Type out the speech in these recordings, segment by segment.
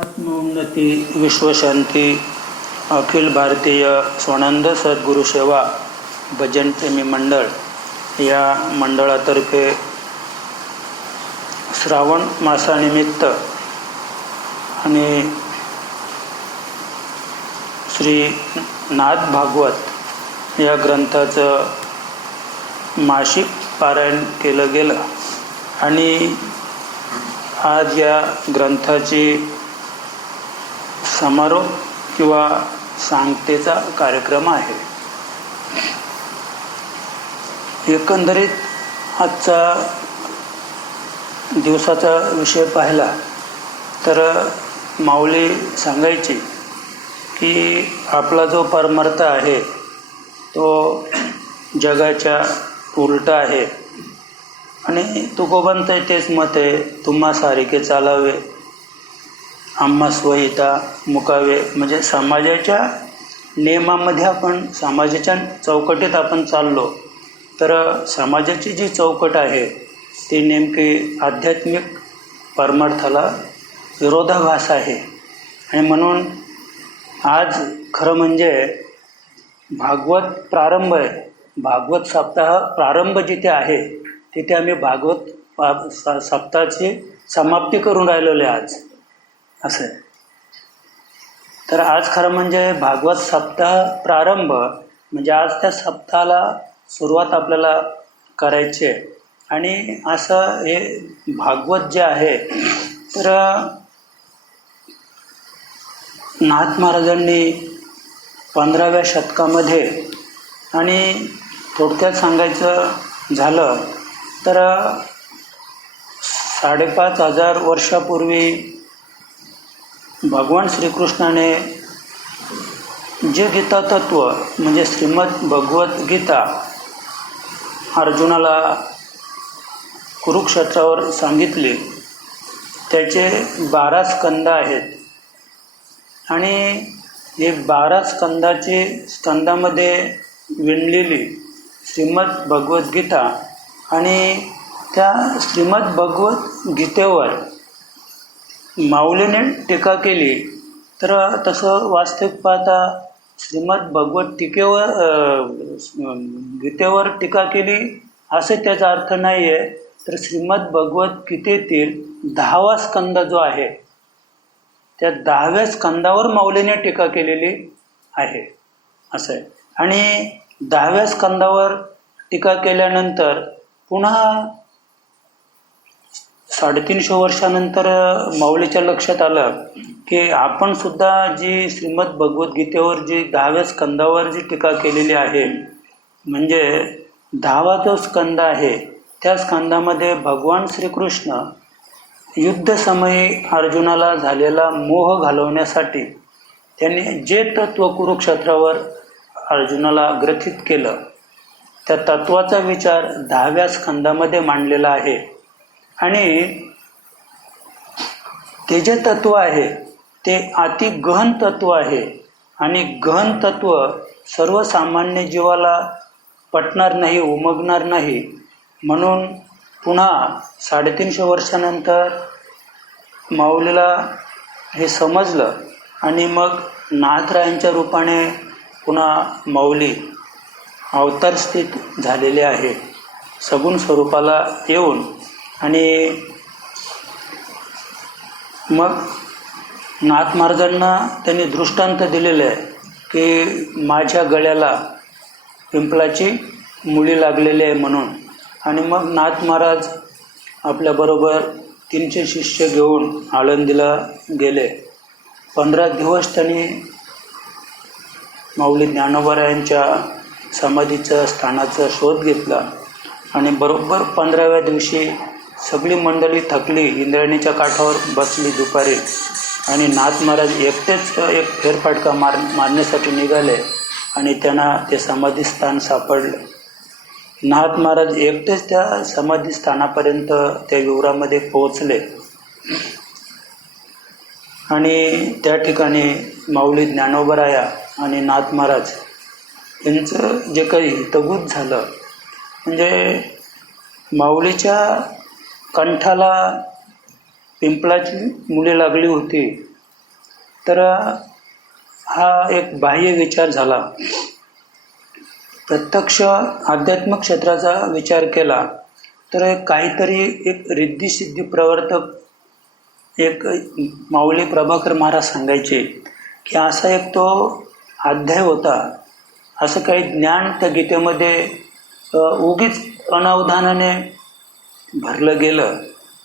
आत्मोन्नती विश्वशांती अखिल भारतीय स्वानंद सद्गुरू सेवा भजन प्रेमी मंडळ या मंडळातर्फे श्रावण मासानिमित्त आणि श्री नाथ भागवत या ग्रंथाचं मासिक पारायण केलं गेलं आणि आज या ग्रंथाची समारोप किंवा सांगतेचा कार्यक्रम आहे. एकंदरीत आजचा दिवसाचा विषय पाहिला तर माऊली सांगायची की आपला जो परमार्थ आहे तो जगाच्या उलटा आहे आणि तुकोबांचं तेच मत आहे, तुम्हा सारिके चालावे आम्हा स्वहिता मुकावे. म्हणजे समाजाच्या नियमामध्ये आपण समाजाच्या चौकटीत आपण चाललो तर समाजाची जी चौकट आहे ती नेमकी आध्यात्मिक परमार्थाला विरोधाभास आहे. आणि म्हणून आज खरं म्हणजे भागवत प्रारंभ आहे, भागवत सप्ताह प्रारंभ जिथे आहे तिथे आम्ही भागवत सप्ताहाची समाप्ती करून राहिलेलो आहे आज असं आहे. तर आज खरं म्हणजे भागवत सप्ताह प्रारंभ म्हणजे आज त्या सप्ताहाला सुरुवात आपल्याला करायची आहे. आणि असं हे भागवत जे आहे तर नाथ महाराजांनी 15व्या शतकामध्ये आणि थोडक्यात सांगायचं झालं तर 5,500 वर्षापूर्वी भगवान श्रीकृष्णाने जे गीता तत्व म्हणजे श्रीमद भगवत गीता अर्जुनाला कुरुक्षेत्रावर सांगितली. त्याचे 12 स्कंद आहेत आणि हे 12 स्कंदामध्ये विणलेली श्रीमद भगवत गीता आणि त्या श्रीमद भगवत गीतेवर माऊलीने टीका केली तर तसं वास्तविक पाहता श्रीमद भगवत गीतेवर टीका केली असं त्याचा अर्थ नाही आहे. तर श्रीमद भगवत गीतेतील 10वा स्कंद जो आहे त्या 10व्या स्कंदावर माऊलीने टीका केलेली आहे असं आहे. आणि 10व्या स्कंदावर टीका केल्यानंतर पुन्हा 350 वर्षानंतर माऊलीच्या लक्षात आलं की आपण सुद्धा जी श्रीमद भगवद्गीतेवर जी 10व्या स्कंदावर जी टीका केलेली आहे म्हणजे 10वा जो स्कंद आहे त्या स्कंदामध्ये भगवान श्रीकृष्ण युद्धसमयी अर्जुनाला झालेला मोह घालवण्यासाठी त्यांनी जे तत्व कुरुक्षेत्रावर अर्जुनाला ग्रथित केलं त्या तत्वाचा विचार 10व्या स्कंदामध्ये मांडलेला आहे. आणि ते जे तत्व आहे ते अति गहन तत्व आहे आणि गहन तत्व सर्वसामान्य जीवाला पटणार नाही, उमगणार नाही. म्हणून पुन्हा 350 वर्षानंतर माऊलीला हे समजलं आणि मग नाथरायांच्या रूपाने पुन्हा माऊली अवतार स्थित झालेले आहे सगुण स्वरूपाला येऊन. आणि मग नाथ महाराजांना त्यांनी दृष्टांत दिलेलं आहे की माझ्या गळ्याला पिंपळाची मुळी लागलेली आहे म्हणून. आणि मग नाथ महाराज आपल्याबरोबर 300 शिष्य घेऊन आळंदीला गेले. 15 दिवस त्यांनी माऊली ज्ञानोबारायांच्या समाधीचं स्थानाचा शोध घेतला आणि बरोबर 15व्या दिवशी सगळी मंडळी थकली, इंद्रायणीच्या काठावर बसली दुपारी आणि नाथ महाराज एकटेच एक फेरफटका मारण्यासाठी निघाले आणि त्यांना ते समाधीस्थान सापडले. नाथ महाराज एकटेच त्या समाधीस्थानापर्यंत त्या विवरामध्ये पोहोचले आणि त्या ठिकाणी माऊली ज्ञानोबाराया आणि नाथ महाराज यांचं जे काही हितगुज झालं म्हणजे माऊलीच्या कंठाला पिंपळाची मुळे लागली होती तर हा एक बाह्य विचार झाला. प्रत्यक्ष आध्यात्मिक क्षेत्राचा विचार केला तर काहीतरी एक रिद्धी-सिद्धी प्रवर्तक एक माऊली प्रभाकर महाराज सांगायचे की असा एक तो अध्याय होता, असं काही ज्ञान त्या गीतेमध्ये उगीच अनावधानाने भरलं गेलं.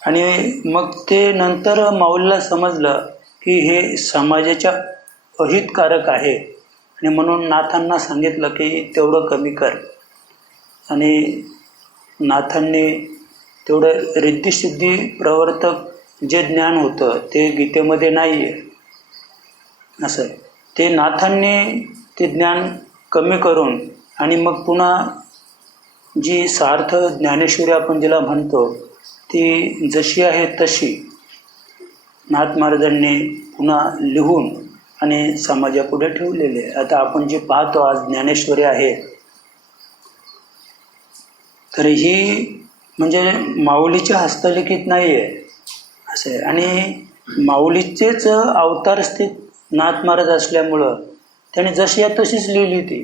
आणि मग ते नंतर माऊलीला समजलं की हे समाजाच्या अहितकारक आहे आणि म्हणून नाथांना सांगितलं की तेवढं कमी कर. आणि नाथांनी तेवढं रिद्धी-सिद्धी प्रवर्तक जे ज्ञान होतं ते गीतेमध्ये नाही आहे, असं ते नाथांनी ते ज्ञान कमी करून आणि मग पुन्हा जी सार्थ ज्ञानेश्वरी आपण जिला म्हणतो ती जशी आहे तशी नाथ महाराजांनी पुन्हा लिहून आणि समाजापुढे ठेवलेले. आता आपण जे पाहतो आज ज्ञानेश्वरी आहे, तर ही म्हणजे माऊलीच्या हस्तलिखित नाही आहे असे. आणि माऊलीचेच अवतार स्थित नाथ महाराज असल्यामुळं त्याने जशी आहे तशीच लिहिली ती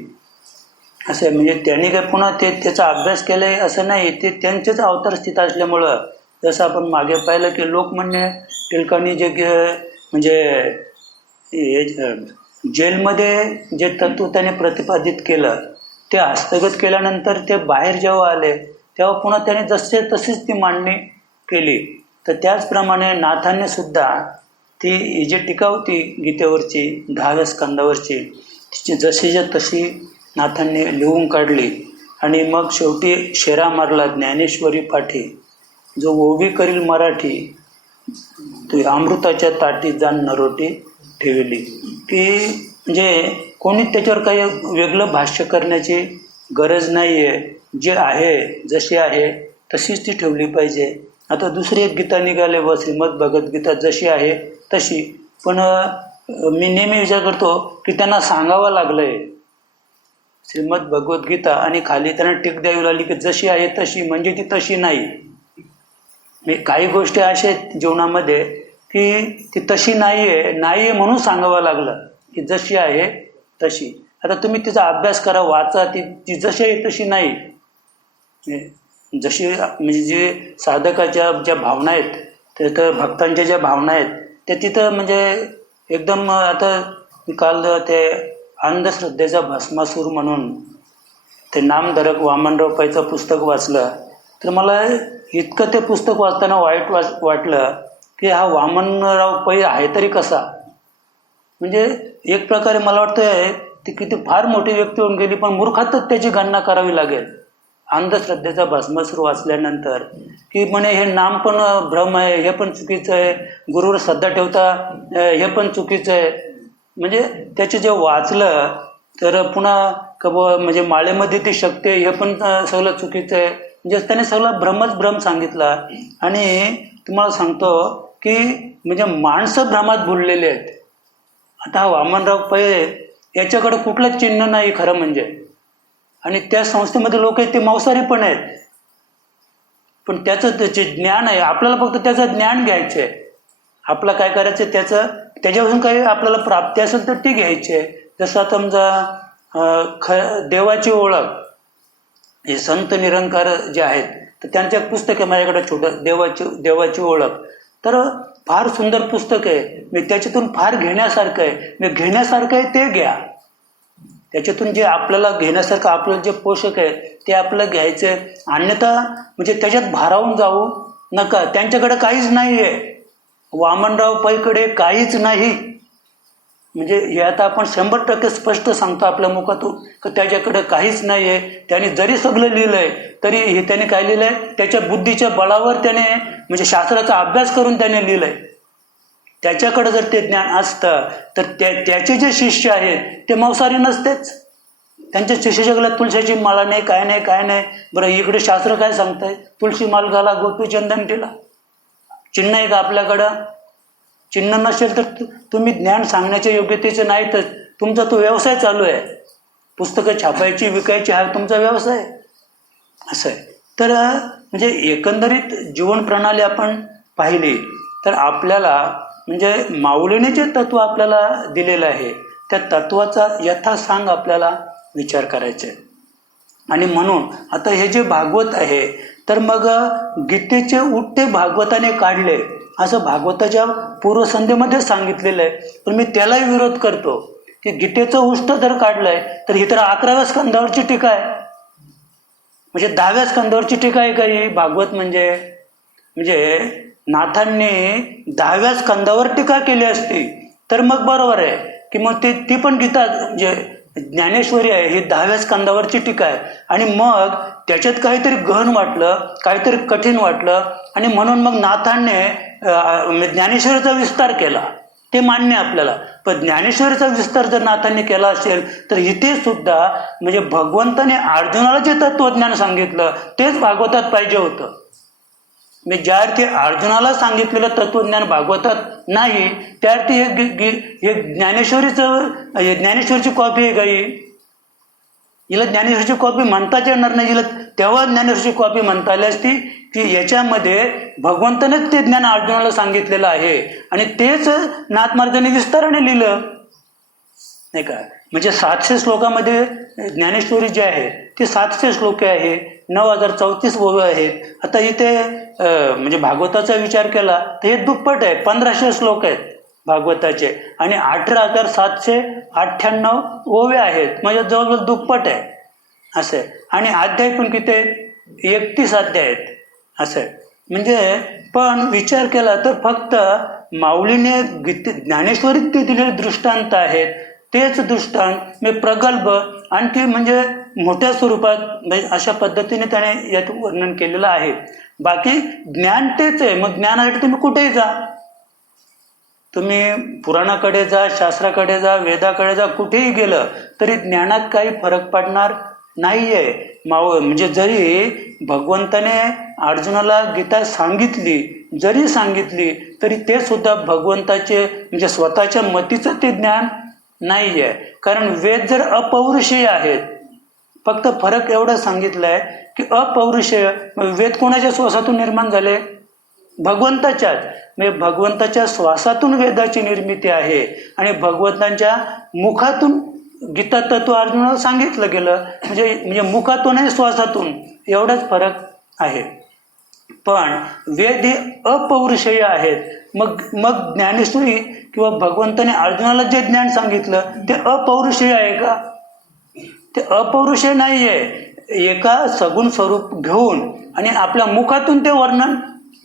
असं आहे. म्हणजे त्यांनी काय पुन्हा त्याचा अभ्यास केला आहे असं नाही, ते त्यांचेच अवतार स्थित असल्यामुळं. जसं आपण मागे पाहिलं की लोकमान्य टिळकांनी जे म्हणजे जेलमध्ये जे तत्व त्याने प्रतिपादित केलं ते हस्तगत केल्यानंतर ते बाहेर जेव्हा आले तेव्हा पुन्हा त्याने जसे तशीच ती मांडणी केली. तर त्याचप्रमाणे नाथांनी सुद्धा ती जी टीका होती गीतेवरची 10व्या स्कंदावरची तिची जशीच्या तशी नाथांनी लिहून काढली. आणि मग शेवटी शेरा मारला ज्ञानेश्वरी पाठी, जो ओवी करील मराठी तो अमृताच्या ताटी जाण नरोटी ठेवली. की म्हणजे कोणी त्याच्यावर काही वेगळं भाष्य करण्याची गरज नाही आहे, जे आहे जशी आहे तशीच ती ठेवली पाहिजे. आता दुसरी एक गीता निघाले व श्रीमद भगवद्गीता जशी आहे तशी, पण मी नेहमी विचार करतो की त्यांना सांगावं लागलंय श्रीमद भगवद्गीता आणि खाली त्यांना टीक द्यावी लागली की जशी आहे तशी, म्हणजे ती तशी नाही. काही गोष्टी अशा आहेत जीवनामध्ये की ती तशी नाही आहे म्हणून सांगावं लागलं की जशी आहे तशी. आता तुम्ही तिचा अभ्यास करा, वाचा, ती जशी आहे तशी नाही. जशी म्हणजे जे साधकाच्या ज्या भावना आहेत तर भक्तांच्या ज्या भावना आहेत त्या तिथं म्हणजे एकदम. आता काल ते अंधश्रद्धेचा भस्मासूर म्हणून ते नामधारक वामनराव पैचं पुस्तक वाचलं, तर मला इतकं ते पुस्तक वाचताना वाईट वाटलं की हा वामनराव पै आहे तरी कसा. म्हणजे एक प्रकारे मला वाटतं ती किती फार मोठी व्यक्ती होऊन गेली, पण मूर्खातच त्याची गणना करावी लागेल अंधश्रद्धेचा भस्मासूर वाचल्यानंतर. की म्हणे हे नाम पण भ्रम आहे, हे पण चुकीचं आहे, गुरुवर श्रद्धा ठेवता हे पण चुकीचं आहे. म्हणजे त्याचे जे वाचलं तर पुन्हा म्हणजे माळेमध्ये ती शक्ती आहे हे पण सगळं चुकीचं आहे. म्हणजे त्याने सगळा भ्रमच भ्रम सांगितला. आणि तुम्हाला सांगतो की म्हणजे माणसं भ्रमात बुडलेले आहेत. आता हा वामनराव पै याच्याकडे कुठलंच चिन्ह नाही खरं म्हणजे, आणि त्या संस्थेमध्ये लोक आहेत ते मांसाहारी पण आहेत, पण त्याचे ज्ञान आहे. आपल्याला फक्त त्याचं ज्ञान घ्यायचं आहे. आपलं काय करायचं त्याच्यापासून काही आपल्याला प्राप्ती असेल तर ती घ्यायची आहे. जसं आता समजा देवाची ओळख, हे संत निरंकार जे आहेत तर त्यांचं एक पुस्तक आहे माझ्याकडे छोटं, देवाची ओळख. तर फार सुंदर पुस्तक आहे. मी त्याच्यातून फार घेण्यासारखं आहे ते घ्या. त्याच्यातून जे आपल्याला घेण्यासारखं आपलं जे पोषक आहे ते आपलं घ्यायचं. अन्यथा म्हणजे त्याच्यात भारावून जाऊ नका. त्यांच्याकडे काहीच नाही आहे, वामनराव पैकडे काहीच नाही. म्हणजे हे आता आपण 100% स्पष्ट सांगतो आपल्या मुखातून की त्याच्याकडे काहीच नाही आहे. त्याने जरी सगळं लिहिलंय तरी हे त्याने काय लिहिलंय, त्याच्या बुद्धीच्या बळावर त्याने म्हणजे शास्त्राचा अभ्यास करून त्याने लिहिलंय. त्याच्याकडे जर ते ज्ञान असतं तर त्याचे जे शिष्य आहेत ते मांसाहारी नसतेच. त्यांच्या शिष्याच्या गळ्यात तुळशीची माळा नाही, काय नाही. बरं, इकडे शास्त्र काय सांगतंय, तुळशी माल घाला, गोपीचंदन टिला. चिन्ह आहे का आपल्याकडं? चिन्ह नसेल तर तुम्ही ज्ञान सांगण्याच्या योग्यतेचं नाही, तर तुमचा तो व्यवसाय चालू आहे. पुस्तकं छापायची, विकायची हा तुमचा व्यवसाय असं आहे. तर म्हणजे एकंदरीत जीवन प्रणाली आपण पाहिली तर आपल्याला म्हणजे माऊलीने जे तत्व आपल्याला दिलेलं आहे त्या तत्वाचा यथासांग आपल्याला विचार करायचा आहे. आणि म्हणून आता हे जे भागवत आहे तर मग गीतेचे उट्टे भागवताने काढले असं भागवताच्या पूर्वसंध्येमध्ये सांगितलेलं आहे. पण मी त्यालाही विरोध करतो की गीतेचं उष्ट जर काढलंय तर ही तर 11व्या स्कंदावरची टीका आहे. म्हणजे 10व्या स्कंदावरची टीका आहे का ही भागवत? म्हणजे नाथांनी 10व्या स्कंदावर टीका केली असती तर मग बरोबर आहे की मग ती पण गीता म्हणजे ज्ञानेश्वरी आहे ही 10व्या स्कंदावरची टीका आहे. आणि मग त्याच्यात काहीतरी गहन वाटलं, काहीतरी कठीण वाटलं आणि म्हणून मग नाथांनी ज्ञानेश्वरीचा विस्तार केला. ते मान्य आपल्याला. पण ज्ञानेश्वरीचा विस्तार जर नाथांनी केला असेल तर इथे सुद्धा म्हणजे भगवंताने अर्जुनाला जे तत्वज्ञान सांगितलं तेच भागवतात पाहिजे होतं. मी ज्या अर्थी अर्जुनाला सांगितलेलं तत्वज्ञान भागवतात नाही त्या अर्थी हे ज्ञानेश्वरीची कॉपी आहे का? हिला ज्ञानेश्वरीची कॉपी म्हणताच येणार नाही. हिला तेव्हा ज्ञानेश्वरीची कॉपी म्हणता आली असती की याच्यामध्ये भगवंतानेच ते ज्ञान अर्जुनाला सांगितलेलं आहे आणि तेच नाथ महाराजांनी विस्ताराने लिहिलं नाही का. म्हणजे 700 श्लोकामध्ये ज्ञानेश्वरी जी आहे ती 700 श्लोके आहे, 9034 ओव्या आहेत. आता इथे म्हणजे भागवताचा विचार केला तर हे दुप्पट आहे. 1500 श्लोक आहेत भागवताचे आणि 18,798 ओव्या आहेत. म्हणजे जवळजवळ दुप्पट आहे असं आहे. आणि अध्याय पण किती आहेत? 31 अध्याय आहेत असं आहे. म्हणजे पण विचार केला तर फक्त माऊलीने ज्ञानेश्वरीत ते दिलेले दृष्टांत आहेत तेच दृष्टांत मी प्रगल्भ आणखी म्हणजे मोठ्या स्वरूपात म्हणजे अशा पद्धतीने त्याने यात वर्णन केलेलं आहे. बाकी ज्ञान तेच आहे. मग ज्ञानासाठी तुम्ही कुठेही जा, तुम्ही पुराणाकडे जा, शास्त्राकडे जा, वेदाकडे जा, कुठेही गेलं तरी ज्ञानात काही फरक पडणार नाहीये. म्हणजे जरी भगवंताने अर्जुनाला गीता जरी सांगितली तरी ते सुद्धा भगवंताचे म्हणजे स्वतःच्या मतीचं ते ज्ञान नाही आहे. कारण वेद जर अपौरुषेय आहेत, फक्त फरक एवढा सांगितलाय की अपौरुषेय वेद कोणाच्या श्वासातून निर्माण झाले? भगवंताच्याच. म्हणजे भगवंताच्या श्वासातून वेदाची निर्मिती आहे आणि भगवंतांच्या मुखातून गीता तत्व अर्जुनाला सांगितलं गेलं. म्हणजे मुखातून आणि श्वासातून एवढाच फरक आहे. पण वेद हे अपौरुषेय आहेत. मग ज्ञानेश्वरी किंवा भगवंताने अर्जुनाला जे ज्ञान सांगितलं ते अपौरुषेय आहे का? ते अपौरुषेय नाहीये. एका सगुण स्वरूप घेऊन आणि आपल्या मुखातून ते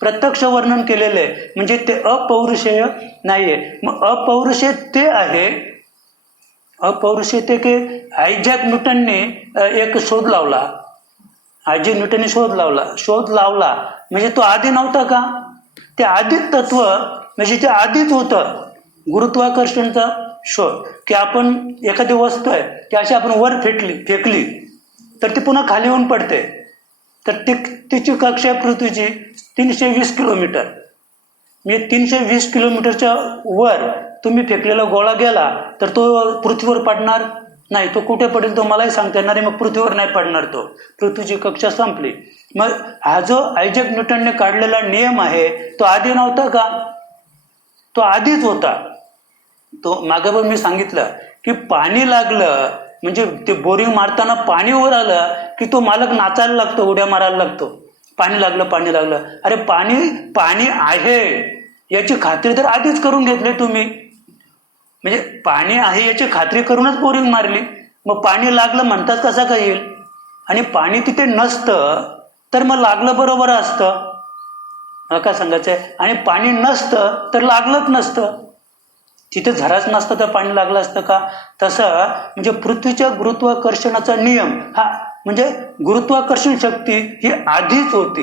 प्रत्यक्ष वर्णन केलेलं आहे. म्हणजे ते अपौरुषेय नाहीये. मग अपौरुषेय ते आहे. अपौरुषेय ते की आयझॅक न्यूटनने एक शोध लावला. शोध लावला म्हणजे तो आधी नव्हता का? ते आधीच तत्व म्हणजे ते आधीच होतं. गुरुत्वाकर्षणचा शोध की आपण एखादी वस्तू आहे की अशी आपण वर फेकली तर ती पुन्हा खाली येऊन पडते. तर तिची कक्षा पृथ्वीची 320 किलोमीटर. म्हणजे 320 किलोमीटरच्या वर तुम्ही फेकलेला गोळा गेला तर तो पृथ्वीवर पडणार नाही. तो कुठे पडेल तो मलाही सांगता येणार नाही. मग पृथ्वीवर नाही पडणार तो. पृथ्वीची कक्षा संपली. मग हा जो आयझॅक न्यूटनने काढलेला नियम आहे तो आधी नव्हता का? तो आधीच होता. तो मागे पण मी सांगितलं की पाणी लागलं म्हणजे ते बोरिंग मारताना पाणी वर आलं की तो मालक नाचायला लागतो, उड्या मारायला लागतो. पाणी लागलं. अरे पाणी आहे याची खात्री तर आधीच करून घेतली तुम्ही. म्हणजे पाणी आहे याची खात्री करूनच बोरिंग मारली. मग पाणी लागलं म्हणतात कसा काय येईल? आणि पाणी तिथे नसतं तर मग लागलं बरोबर असतं. मला काय सांगायचंय? आणि पाणी नसतं तर लागलंच नसतं. तिथे झराच नसतं तर पाणी लागलं असतं का? तसं म्हणजे पृथ्वीच्या गुरुत्वाकर्षणाचा नियम हा म्हणजे गुरुत्वाकर्षण शक्ती ही आधीच होती.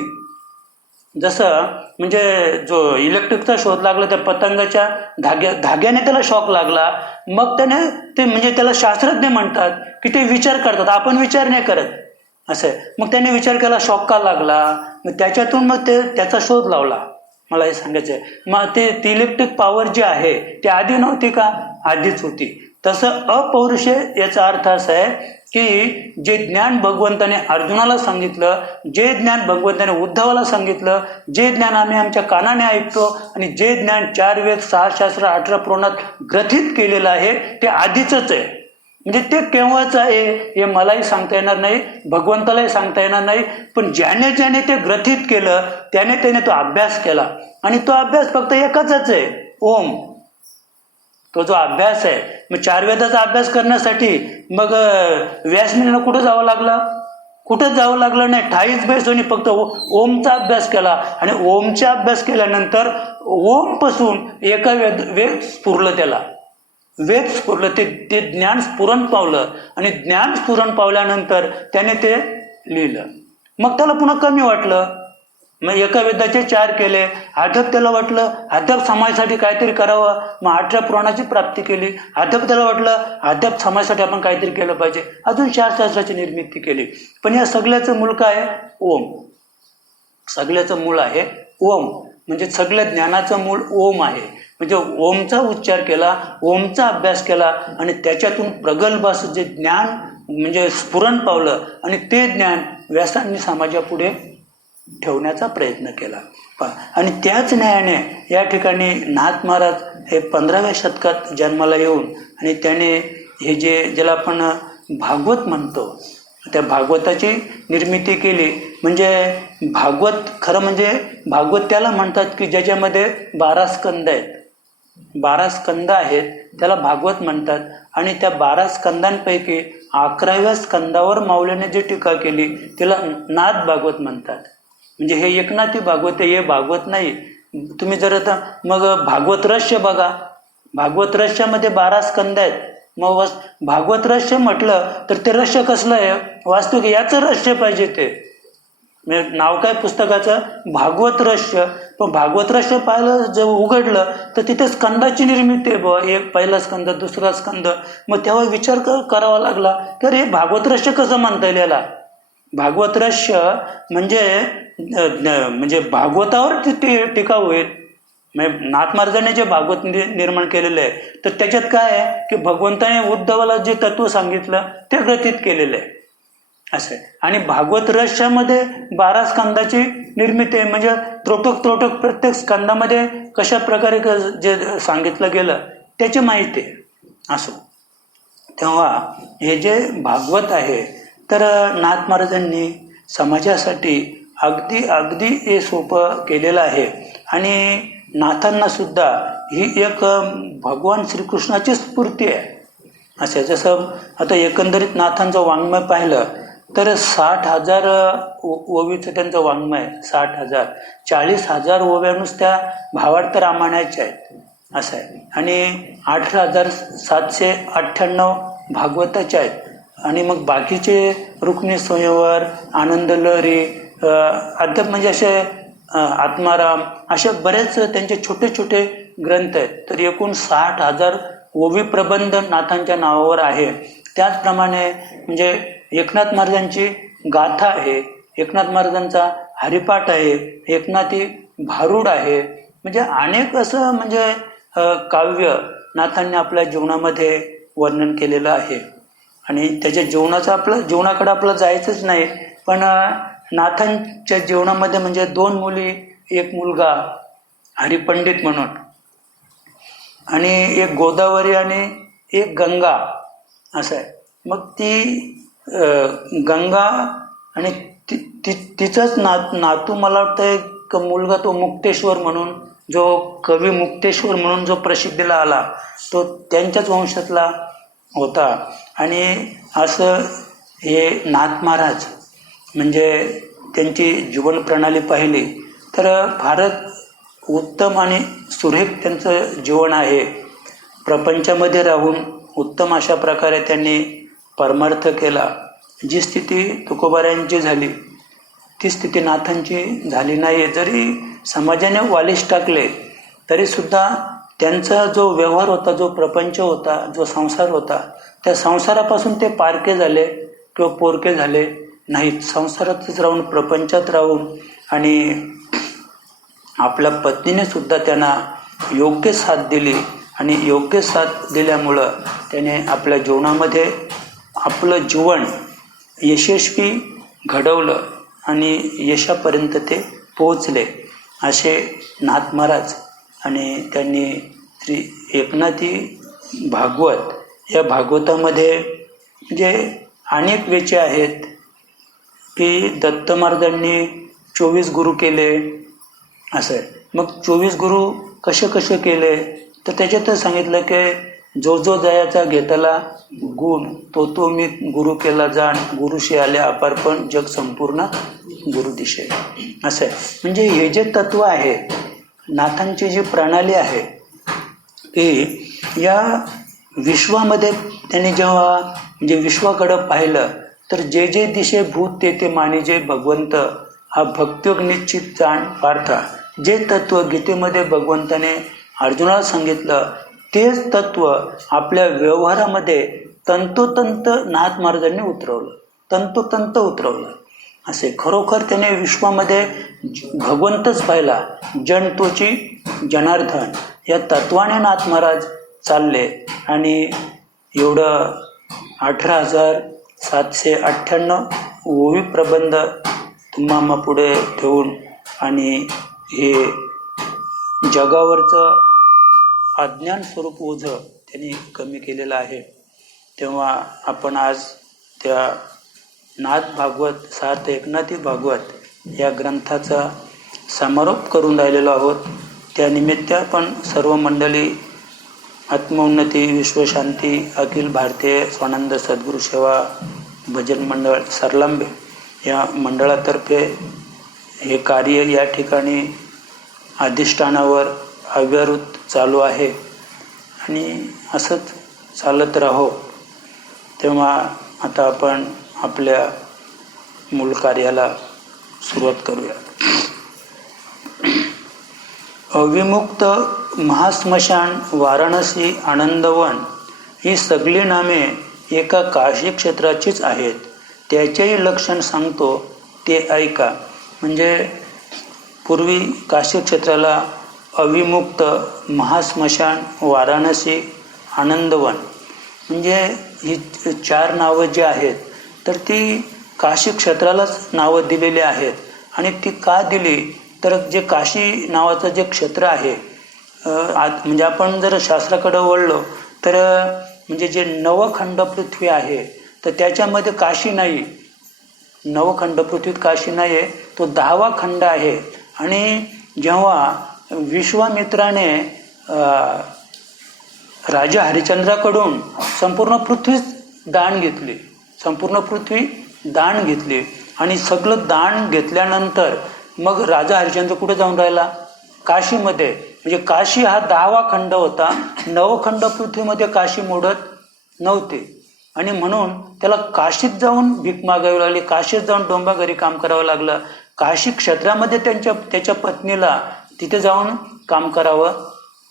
जसं म्हणजे जो इलेक्ट्रिकचा शोध लागला त्या पतंगाच्या धाग्याने त्याला शॉक लागला. मग त्याने ते म्हणजे त्याला शास्त्रज्ञ म्हणतात की ते विचार करतात, आपण विचार नाही करत असं. मग त्याने विचार केला शॉक का लागला, मग त्याच्यातून मग त्याचा शोध लावला. मला हे सांगायचं आहे. मग ती इलेक्ट्रिक पॉवर जी आहे ती आधी नव्हती का? आधीच होती. तसं अपौरुषे याचा अर्थ असा आहे की जे ज्ञान भगवंताने अर्जुनाला सांगितलं, जे ज्ञान भगवंताने उद्धवाला सांगितलं, जे ज्ञान आम्ही आमच्या कानाने ऐकतो आणि जे ज्ञान 4 वेद 6 शास्त्र 18 पुराणात ग्रथित केलेलं आहे ते आधीच आहे. म्हणजे ते केव्हाच आहे हे मलाही सांगता येणार नाही, भगवंतालाही सांगता येणार नाही. पण ज्याने ज्याने ते ग्रथित केलं त्याने तो अभ्यास केला आणि तो अभ्यास फक्त एकच आहे, ओम. तो जो अभ्यास आहे, मग 4 वेदाचा अभ्यास करण्यासाठी मग व्यासमुनीला कुठं जावं लागलं? कुठंच जावं लागलं नाही. ठाईच बैसून फक्त ओमचा अभ्यास केला आणि ओमचा अभ्यास केल्यानंतर ओम पासून एका वेद स्फुरलं, त्याला वेद स्फुरलं, ते ज्ञान स्फुरण पावलं आणि ज्ञान स्फुरण पावल्यानंतर त्याने ते लिहिलं. मग त्याला पुन्हा कमी वाटलं, मग एका वेदाचे 4 केले. अद्याप त्याला वाटलं अद्याप समाजासाठी काहीतरी करावं, मग 18 पुराणाची प्राप्ती केली. अद्याप त्याला वाटलं अद्याप समाजासाठी आपण काहीतरी केलं पाहिजे, अजून 4 शास्त्राची निर्मिती केली. पण या सगळ्याचं मूळ काय आहे? ओम. सगळ्याचं मूळ आहे ओम. म्हणजे सगळ्या ज्ञानाचं मूळ ओम आहे. म्हणजे ओमचा उच्चार केला, ओमचा अभ्यास केला आणि त्याच्यातून प्रगल्भ असं जे ज्ञान म्हणजे स्फुरण पावलं आणि ते ज्ञान व्यासांनी समाजापुढे ठेवण्याचा प्रयत्न केला. आणि त्याच न्यायाने या ठिकाणी नाथ महाराज हे 15व्या शतकात जन्माला येऊन आणि त्याने हे ज्याला आपण भागवत म्हणतो त्या भागवताची निर्मिती केली. म्हणजे भागवत खरं म्हणजे भागवत त्याला म्हणतात की ज्याच्यामध्ये 12 स्कंद आहेत. 12 स्कंद आहेत त्याला भागवत म्हणतात. आणि त्या 12 स्कंदांपैकी 11व्या स्कंदावर माऊलीने जी टीका केली त्याला नाथ भागवत म्हणतात. म्हणजे हे एकनाथी भागवत आहे, हे भागवत नाही. तुम्ही जर आता मग भागवत रहस्य बघा, भागवत रहस्यामध्ये 12 स्कंद आहेत. मग भागवत रहस्य म्हटलं तर ते रहस्य कसलं आहे? वास्तविक याचं रहस्य पाहिजे ते. म्हणजे नाव काय पुस्तकाचं? भागवत रहस्य. पण भागवत रहस्य पाहिलं जर उघडलं तर तिथे स्कंदाची निर्मिती आहे बुवा, एक पहिला स्कंद दुसरा स्कंद. मग तेव्हा विचार करावा लागला की अरे भागवत रहस्य कसं म्हणता येईल याला? भागवत रहस्य म्हणजे भागवतावर टीका होईल. म्हणजे नाथ महाराजांनी जे भागवत निर्माण केलेलं आहे तर त्याच्यात काय आहे की भगवंताने उद्धवाला जे तत्व सांगितलं ते ग्रथित केलेलं आहे असं आहे. आणि भागवत रहस्यामध्ये 12 स्कंदाची निर्मिती आहे. म्हणजे त्रोटक प्रत्येक स्कंदामध्ये कशा प्रकारे जे सांगितलं गेलं त्याची माहिती आहे असो. तेव्हा हे जे भागवत आहे तर नाथ महाराजांनी समाजासाठी अगदी हे सोपं केलेलं आहे. आणि नाथांना सुद्धा ही एक भगवान श्रीकृष्णाची स्फूर्ती आहे असे. जसं आता एकंदरीत नाथांचं वाङ्मय पाहिलं तर 60,000 ओवीचं त्यांचं वाङ्मय आहे. 60,000 40,000 ओव्या नुसत्या भावार्थ रामायणाच्या आहेत असं आहे. आणि 18,798 भागवताच्या आहेत. आणि मग बाकीचे रुक्मिणी स्वयंवर, आनंद लहरी, अद्याप म्हणजे असे आत्माराम, असे बरेच त्यांचे छोटे छोटे ग्रंथ आहेत. तर एकूण 60,000 ओवी प्रबंध नाथांच्या नावावर आहे. त्याचप्रमाणे म्हणजे एकनाथ महाराजांची गाथा आहे, एकनाथ महाराजांचा हरिपाठ आहे, एकनाथी भारूड आहे. म्हणजे अनेक असं म्हणजे काव्य नाथांनी आपल्या जीवनामध्ये वर्णन केलेलं आहे. आणि त्याच्या जीवनाकडे आपलं जायचंच नाही. पण नाथांच्या जीवनामध्ये म्हणजे 2 मुली, 1 मुलगा हरिपंडित म्हणून, आणि 1 गोदावरी आणि 1 गंगा असं आहे. मग ती गंगा आणि तिचाच नातू मला वाटतं एक मुलगा तो मुक्तेश्वर म्हणून, जो कवी मुक्तेश्वर म्हणून जो प्रसिद्धीला आला तो त्यांच्याच वंशातला होता. आणि असं हे नाथ महाराज म्हणजे त्यांची जीवन प्रणाली पाहिली तर फारच उत्तम आणि सुरेख त्यांचं जीवन आहे. प्रपंचामध्ये राहून उत्तम अशा प्रकारे त्यांनी परमार्थ केला. जी स्थिती तुकोबारायांची झाली ती स्थिती नाथांची झाली नाही. जरी समाजाने वालीस टाकले तरी सुद्धा त्यांचा जो व्यवहार होता, जो प्रपंच होता, जो संसार होता, त्या संसारापासून ते पारके झाले किंवा पोरके झाले नाहीत. संसारातच राहून, प्रपंचात राहून, आणि आपल्या पत्नीने सुद्धा त्यांना योग्य साथ दिली आणि योग्य साथ दिल्यामुळं त्याने आपल्या जीवनामध्ये आपलं जीवन यशस्वी घडवलं आणि यशापर्यंत ते पोहोचले असे नाथ महाराज. आणि त्यांनी श्री एकनाथी भागवत या भागवतामध्ये जे अनेक वेचे आहेत की दत्त महाराजांनी 24 गुरु केले असं आहे. मग 24 गुरु कसे कसे केले तर त्याच्यातच सांगितलं की जो जो जयाचा घेतला गुण तो तो मी गुरु केला जाण, गुरुशी आले अपारपण जग संपूर्ण गुरु दिशे असं आहे. म्हणजे हे जे तत्व आहे, नाथांची जी प्रणाली आहे की या विश्वामध्ये त्यांनी जेव्हा म्हणजे विश्वाकडं पाहिलं तर जे जे दिशे भूत ते ते मानिजे भगवंत हा भक्तियोग निश्चित जाण पार्था. जे तत्व गीतेमध्ये भगवंताने अर्जुनाला सांगितलं तेच तत्व आपल्या व्यवहारामध्ये तंतोतंत नाथ महाराजांनी उतरवलं, तंतोतंत उतरवलं. असे खरोखर त्याने विश्वामध्ये भगवंतच पाहिला, जन तोची जनार्दन या तत्वाने नाथ महाराज चालले. आणि एवढं 18,798 ओवी प्रबंध तुम्हाला पुढे ठेवून आणि हे जगावरचं अज्ञान स्वरूप ओझं त्यांनी कमी केलेलं आहे. तेव्हा आपण आज त्या नाथ भागवत सार्थ एकनाथी भागवत या ग्रंथाचा समारोप करून राहिलेलो आहोत. त्यानिमित्त आपण सर्व मंडळी आत्मोन्नती विश्वशांती अखिल भारतीय स्वानंद सद्गुरू सेवा भजन मंडळ सरलांबे या मंडळातर्फे हे कार्य या ठिकाणी अधिष्ठानावर अव्याहृत चालू आहे आणि असंच चालत राहो. तेव्हा आता आपण आपल्या मूळ कार्याला सुरुवात करूया. अविमुक्त महास्मशान वाराणसी आनंदवन ही सगळी नामे एका काशी क्षेत्राचीच आहेत. त्याचेही लक्षण सांगतो ते ऐका. म्हणजे पूर्वी काशी क्षेत्राला अविमुक्त महास्मशान वाराणसी आनंदवन म्हणजे ही 4 नावं जी आहेत तर ती काशी क्षेत्रालाच नावं दिलेली आहेत. आणि ती का दिली तर जे काशी नावाचं जे क्षेत्र आहे म्हणजे आपण जर शास्त्राकडे वळलो तर म्हणजे जे नवखंड पृथ्वी आहे तर त्याच्यामध्ये काशी नाही, नवखंड पृथ्वीत काशी नाही आहे, तो 10वा खंड आहे. आणि जेव्हा विश्वामित्राने राजा हरिश्चंद्राकडून संपूर्ण पृथ्वी दान घेतली, संपूर्ण पृथ्वी दान घेतली आणि सगळं दान घेतल्यानंतर मग राजा हरिश्चंद्र कुठे जाऊन राहिला? काशीमध्ये. म्हणजे काशी हा 10वा खंड होता, नवखंड पृथ्वीमध्ये काशी मोडत नव्हते आणि म्हणून त्याला काशीत जाऊन भीक मागावी लागली, काशीत जाऊन डोंबा घरी काम करावं लागलं. काशी क्षेत्रामध्ये त्याच्या पत्नीला तिथे जाऊन काम करावं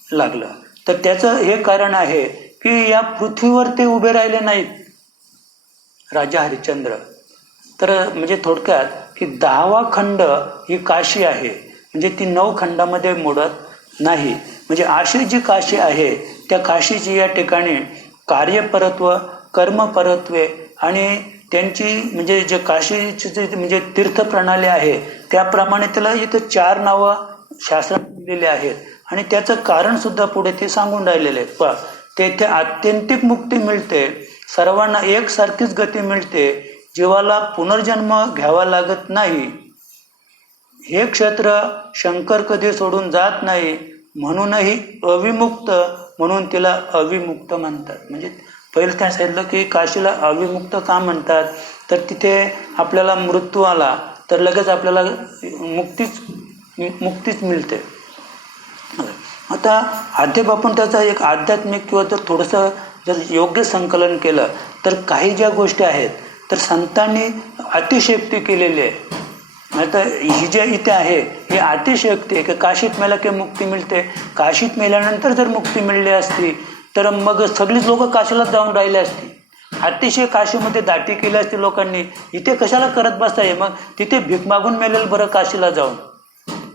लागलं. तर त्याचं हे कारण आहे की या पृथ्वीवर ते उभे राहिले नाहीत राजा हरिश्चंद्र. तर म्हणजे थोडक्यात की 10वा खंड ही काशी आहे, म्हणजे ती 9 खंडामध्ये मोडत नाही. म्हणजे अशी जी काशी आहे त्या काशीची या ठिकाणी कार्यपरत्व कर्मपरत्वे आणि त्यांची म्हणजे जे काशीची म्हणजे तीर्थ प्रणाली आहे त्याप्रमाणे त्याला इथं 4 नावं शास्त्रात दिलेली आहेत. आणि त्याचं कारण सुद्धा पुढे ते सांगून राहिलेले आहेत. पहा, तेथे आत्यंतिक मुक्ती मिळते, सर्वांना एकसारखीच गती मिळते, जीवाला पुनर्जन्म घ्यावा लागत नाही, हे क्षेत्र शंकर कधी सोडून जात नाही, म्हणूनही अविमुक्त म्हणून तिला अविमुक्त म्हणतात. म्हणजे पहिलं त्या सांगितलं की काशीला अविमुक्त का म्हणतात तर तिथे आपल्याला मृत्यू आला तर लगेच आपल्याला मुक्तीच मिळते. आता अध्याप आपण त्याचा एक आध्यात्मिक किंवा जर थोडंसं जर योग्य संकलन केलं तर काही ज्या गोष्टी आहेत तर संतांनी अतिशयोक्ती केलेली आहे. आता ही जे इथे आहे ही अतिशयोक्ती आहे की काशीत मेला की मुक्ती मिळते. काशीत मेल्यानंतर जर मुक्ती मिळली असती तर मग सगळीच लोक काशीला जाऊन राहिले असती. अतिशय काशीमध्ये दाटी केली असती लोकांनी, इथे कशाला करत बसताय? मग तिथे भीक मागून मेलेलं बरं काशीला जाऊन.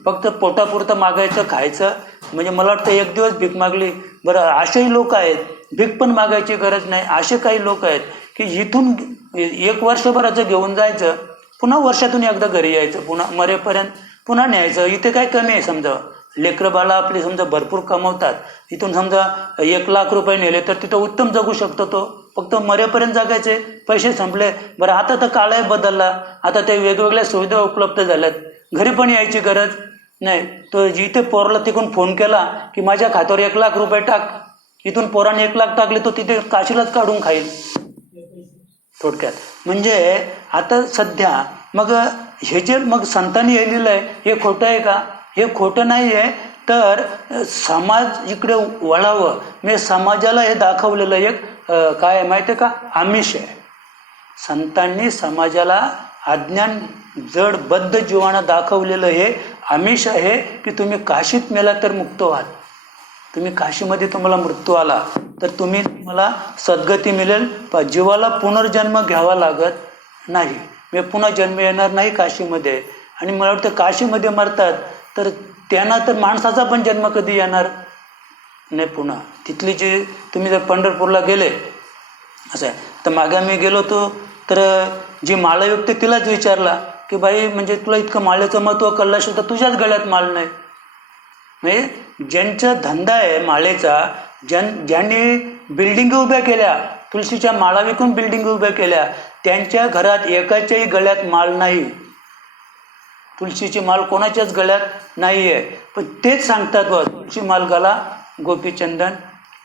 फक्त पोटापुरतं मागायचं खायचं. म्हणजे मला वाटतं एक दिवस भीक मागली बरं असेही लोक आहेत, भीक पण मागायची गरज नाही, असे काही लोक आहेत की इथून 1 वर्षभराचं घेऊन जायचं, पुन्हा वर्षातून एकदा घरी यायचं, पुन्हा मरेपर्यंत पुन्हा न्यायचं. इथे काय कमी आहे? समजा लेकरं बाळा आपली समजा भरपूर कमवतात, इथून समजा 1,00,000 रुपये नेले तर तिथं उत्तम जगू शकतो तो, फक्त मरेपर्यंत जगायचे, पैसे संपले. बरं आता तर काळही बदलला, आता ते वेगवेगळ्या सुविधा उपलब्ध झाल्यात, घरी पण यायची गरज नाही. तो जिथे पोराला तिकडून फोन केला की माझ्या खात्यावर 1,00,000 रुपये टाक, इथून पोराने 1,00,000 टाकले तो तिथे काशीलाच काढून खाईल थोडक्यात. म्हणजे आता सध्या मग हे जे मग संतांनी हे लिहिलं आहे हे खोटं आहे का? हे खोटं नाही आहे. तर समाज इकडे वळावं म्हणजे समाजाला हे दाखवलेलं एक काय आहे माहिती आहे का? आमिष आहे. संतांनी समाजाला अज्ञान जडबद्ध जीवानं दाखवलेलं हे आमिष आहे की तुम्ही काशीत मेला तर मुक्त व्हाल, तुम्ही काशीमध्ये तुम्हाला मृत्यू आला तर तुम्हाला सद्गती मिळेल, जीवाला पुनर्जन्म घ्यावा लागत नाही, मी पुन्हा जन्म येणार नाही काशीमध्ये. आणि मला वाटतं काशीमध्ये मरतात तर त्यांना तर माणसाचा पण जन्म कधी येणार नाही पुन्हा. तिथली जी तुम्ही जर पंढरपूरला गेले असं आहे तर मागे मी गेलो होतो तर जी माळा व्यक्ती तिलाच विचारला की बाई म्हणजे तुला इतकं माळेचं महत्त्व कळलं सुद्धा तुझ्याच गळ्यात माळ नाही. म्हणजे ज्यांचा धंदा आहे माळेचा, ज्यांनी बिल्डिंग उभ्या केल्या, तुळशीच्या माळा विकून बिल्डिंग उभ्या केल्या, त्यांच्या घरात एकाच्याही गळ्यात माळ नाही, तुळशीची माळ कोणाच्याच गळ्यात नाही आहे. पण तेच सांगतात बघ, तुळशी माळ घाला गोपीचंदन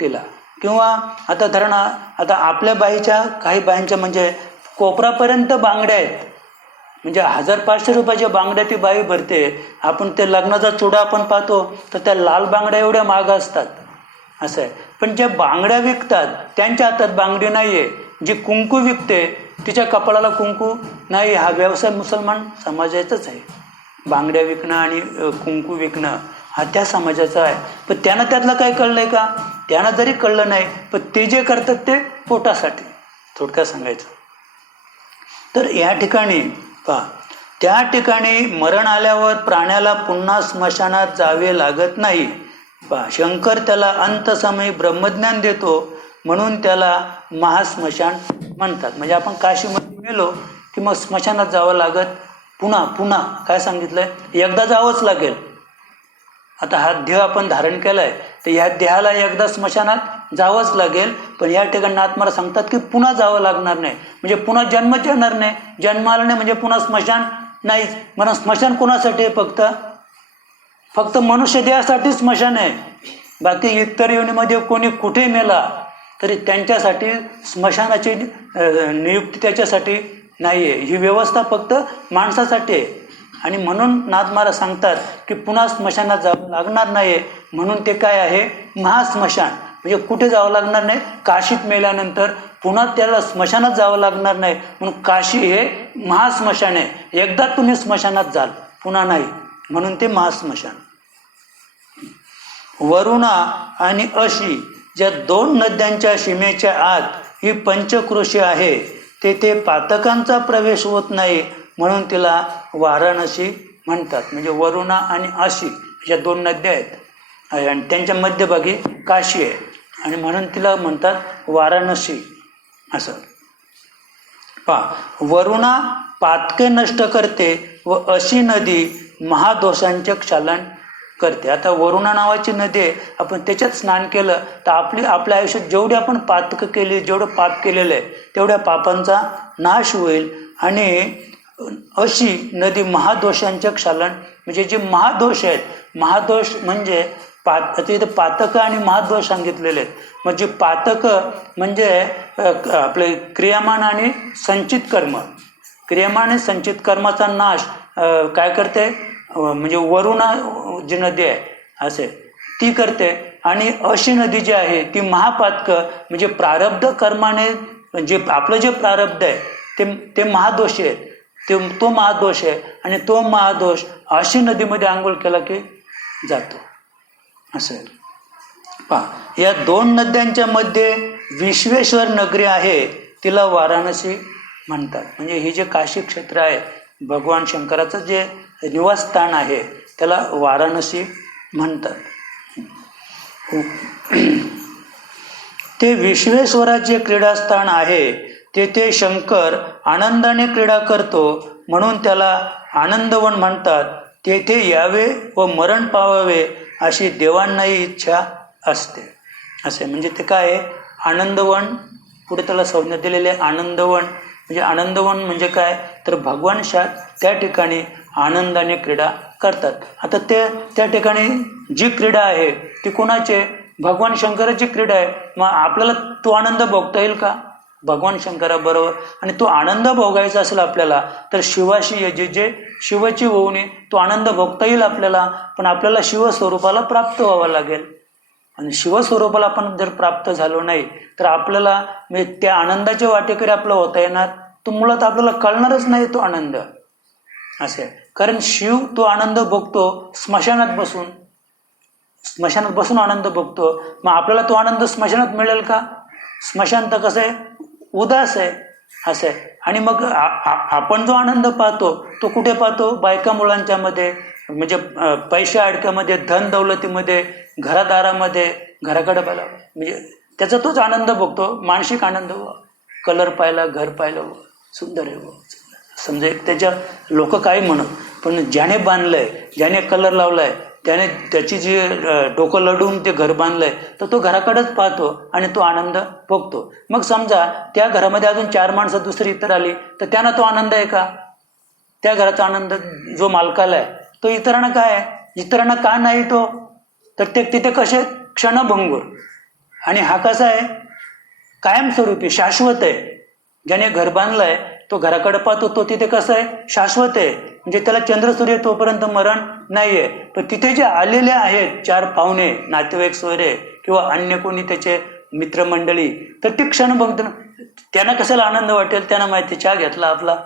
टिला. किंवा आता धरणा आता आपल्या बाईच्या काही बाईंच्या म्हणजे कोपरापर्यंत बांगड्या आहेत, म्हणजे 1,000-500 रुपयाच्या बांगड्या ती बाई भरते. आपण ते लग्नाचा चुडा आपण पाहतो तर त्या लाल बांगड्या एवढ्या महाग असतात असं आहे. पण ज्या बांगड्या विकतात त्यांच्या हातात बांगडी नाही आहे. जी कुंकू विकते तिच्या कपाळाला कुंकू नाही. हा व्यवसाय मुसलमान समाजाचाच आहे. बांगड्या विकणं आणि कुंकू विकणं हा त्या समाजाचा आहे. पण त्यांना त्यातलं काही कळलं आहे का? त्यांना जरी कळलं नाही पण ते जे करतात ते पोटासाठी, थोडक्यात सांगायचं तर या ठिकाणी पहा, त्या ठिकाणी मरण आल्यावर प्राण्याला पुन्हा स्मशानात जावे लागत नाही. पहा, शंकर त्याला अंतसमयी ब्रह्मज्ञान देतो म्हणून त्याला महास्मशान म्हणतात. म्हणजे आपण काशीमध्ये मेलो की मग स्मशानात जावं लागत पुन्हा काय सांगितलंय? एकदा जावंच लागेल. आता हा देह आपण धारण केलाय तर या देहाला एकदा स्मशानात जावंच लागेल. पण या ठिकाणी आत्माला सांगतात की पुन्हा जावं लागणार नाही, म्हणजे पुन्हा जन्मच येणार नाही. जन्म आला नाही म्हणजे पुन्हा स्मशान नाहीच. म्हणून स्मशान कोणासाठी आहे? फक्त मनुष्य देहासाठी स्मशान आहे. बाकी इतर योनीमध्ये कोणी कुठे मेला तरी त्यांच्यासाठी स्मशानाची नियुक्ती त्याच्यासाठी नाही आहे. ही व्यवस्था फक्त माणसासाठी आहे. आणि म्हणून नाथ महाराज सांगतात की पुन्हा स्मशानात जावं लागणार नाही, म्हणून ते काय आहे? महास्मशान. म्हणजे कुठे जावं लागणार नाही? काशीत मेल्यानंतर पुन्हा त्याला स्मशानात जावं लागणार नाही, म्हणून काशी हे महास्मशान आहे. एकदा तुम्ही स्मशानात जाल पुन्हा नाही, म्हणून ते महास्मशान. वरुणा आणि अशी ज्या 2 नद्यांच्या सीमेच्या आत ही पंचक्रोशी आहे, तेथे पातकांचा प्रवेश होत नाही म्हणून तिला वाराणसी म्हणतात. म्हणजे वरुणा आणि अशी या 2 नद्या आहेत आणि त्यांच्या मध्यभागी काशी आहे आणि म्हणून तिला म्हणतात वाराणसी असं. पहा, वरुणा पातके नष्ट करते व अशी नदी महादोषांचे क्षालन करते. आता वरुणा नावाची नदी आहे, आपण त्याच्यात स्नान केलं तर आपल्या आयुष्यात जेवढी आपण पातकं केली, जेवढं पाप केलेलं आहे तेवढ्या पापांचा नाश होईल. आणि अशी नदी महादोषांचे क्षालन, म्हणजे जे महादोष आहेत, महादोष म्हणजे इथे पातकं आणि महादोष सांगितलेले आहेत. म्हणजे पातकं म्हणजे आपले क्रियामान आणि संचित कर्म, क्रियामान आणि संचित कर्माचा नाश काय करते? म्हणजे वरुणा जी नदी आहे असे ती करते. आणि अशी नदी जी आहे ती महापातकं म्हणजे प्रारब्ध कर्माने जे आपलं जे प्रारब्ध आहे ते महादोष आहेत, तो महादोष आहे. आणि तो महादोष अशी नदीमध्ये आंघोळ केला की जातो असं आहे. पहा, या 2 नद्यांच्या मध्ये विश्वेश्वर नगरी आहे, तिला वाराणसी म्हणतात. म्हणजे हे जे काशी क्षेत्र आहे, भगवान शंकराचं जे निवासस्थान आहे त्याला वाराणसी म्हणतात. ते विश्वेश्वराचे क्रीडास्थान आहे, तेथे शंकर आनंदाने क्रीडा करतो, म्हणून त्याला आनंदवन म्हणतात. तेथे यावे व मरण पावावे अशी देवांनाही इच्छा असते. असे म्हणजे ते काय आहे, आनंदवन, पुढे त्याला संज्ञा दिलेले आनंदवन. म्हणजे आनंदवन म्हणजे काय, तर भगवान त्या ठिकाणी आनंदाने क्रीडा करतात. आता त्या ठिकाणी जी क्रीडा आहे ती कोणाचे, भगवान शंकराची क्रीडा आहे. मग आपल्याला तो आनंद भोगता येईल का, भगवान शंकराबरोबर? आणि तो आनंद भोगायचा असेल आपल्याला तर शिवाशी जे शिवाची होऊने तो आनंद भोगता येईल आपल्याला, पण आपल्याला शिवस्वरूपाला प्राप्त व्हावं लागेल. आणि शिवस्वरूपाला आपण जर प्राप्त झालो नाही तर आपल्याला म्हणजे त्या आनंदाच्या वाटेकरी आपलं होता येणार, तो मुळात आपल्याला कळणारच नाही तो आनंद. असे कारण शिव तो आनंद भोगतो स्मशानात बसून आनंद भोगतो. मग आपल्याला तो आनंद स्मशानात मिळेल का? स्मशान तर कसं आहे, उदास आहे. असं आहे. आणि मग आपण जो आनंद पाहतो तो कुठे पाहतो, बायका मुलांच्या मध्ये, म्हणजे पैशा अडक्यामध्ये, धन दौलतीमध्ये, घरादारामध्ये, घराकडे पाहिला म्हणजे त्याचा तोच आनंद भोगतो. मानसिक आनंद, कलर पाहिला, घर पाहिलं, सुंदर आहे, समजा त्याच्या लोक काही म्हणत, पण ज्याने बांधलंय, ज्याने कलर लावलाय, त्याने त्याची जी डोकं लढवून ते घर बांधलंय, तर तो घराकडेच पाहतो आणि तो आनंद भोगतो. मग समजा त्या घरामध्ये अजून 4 माणसं दुसरी इतर आली तर त्यांना तो आनंद आहे का? त्या घराचा आनंद जो मालकाला आहे तो इतरांना काय आहे, इतरांना का नाही तो, तर ते तिथे कसे क्षणभंगूर. आणि हा कसा आहे, कायमस्वरूपी, शाश्वत आहे. ज्याने घर बांधलंय तो घराकडे पाहतो, तो तिथे कसं आहे, शाश्वत आहे. म्हणजे त्याला चंद्र सूर्य तोपर्यंत मरण नाहीये. पण तिथे जे आलेले आहेत 4 पाहुणे, नातेवाईक सोयरे किंवा अन्य कोणी त्याचे मित्रमंडळी, तर ते क्षणभंग, त्यांना कशाला आनंद वाटेल, त्यांना माहिती चहा घेतला आपला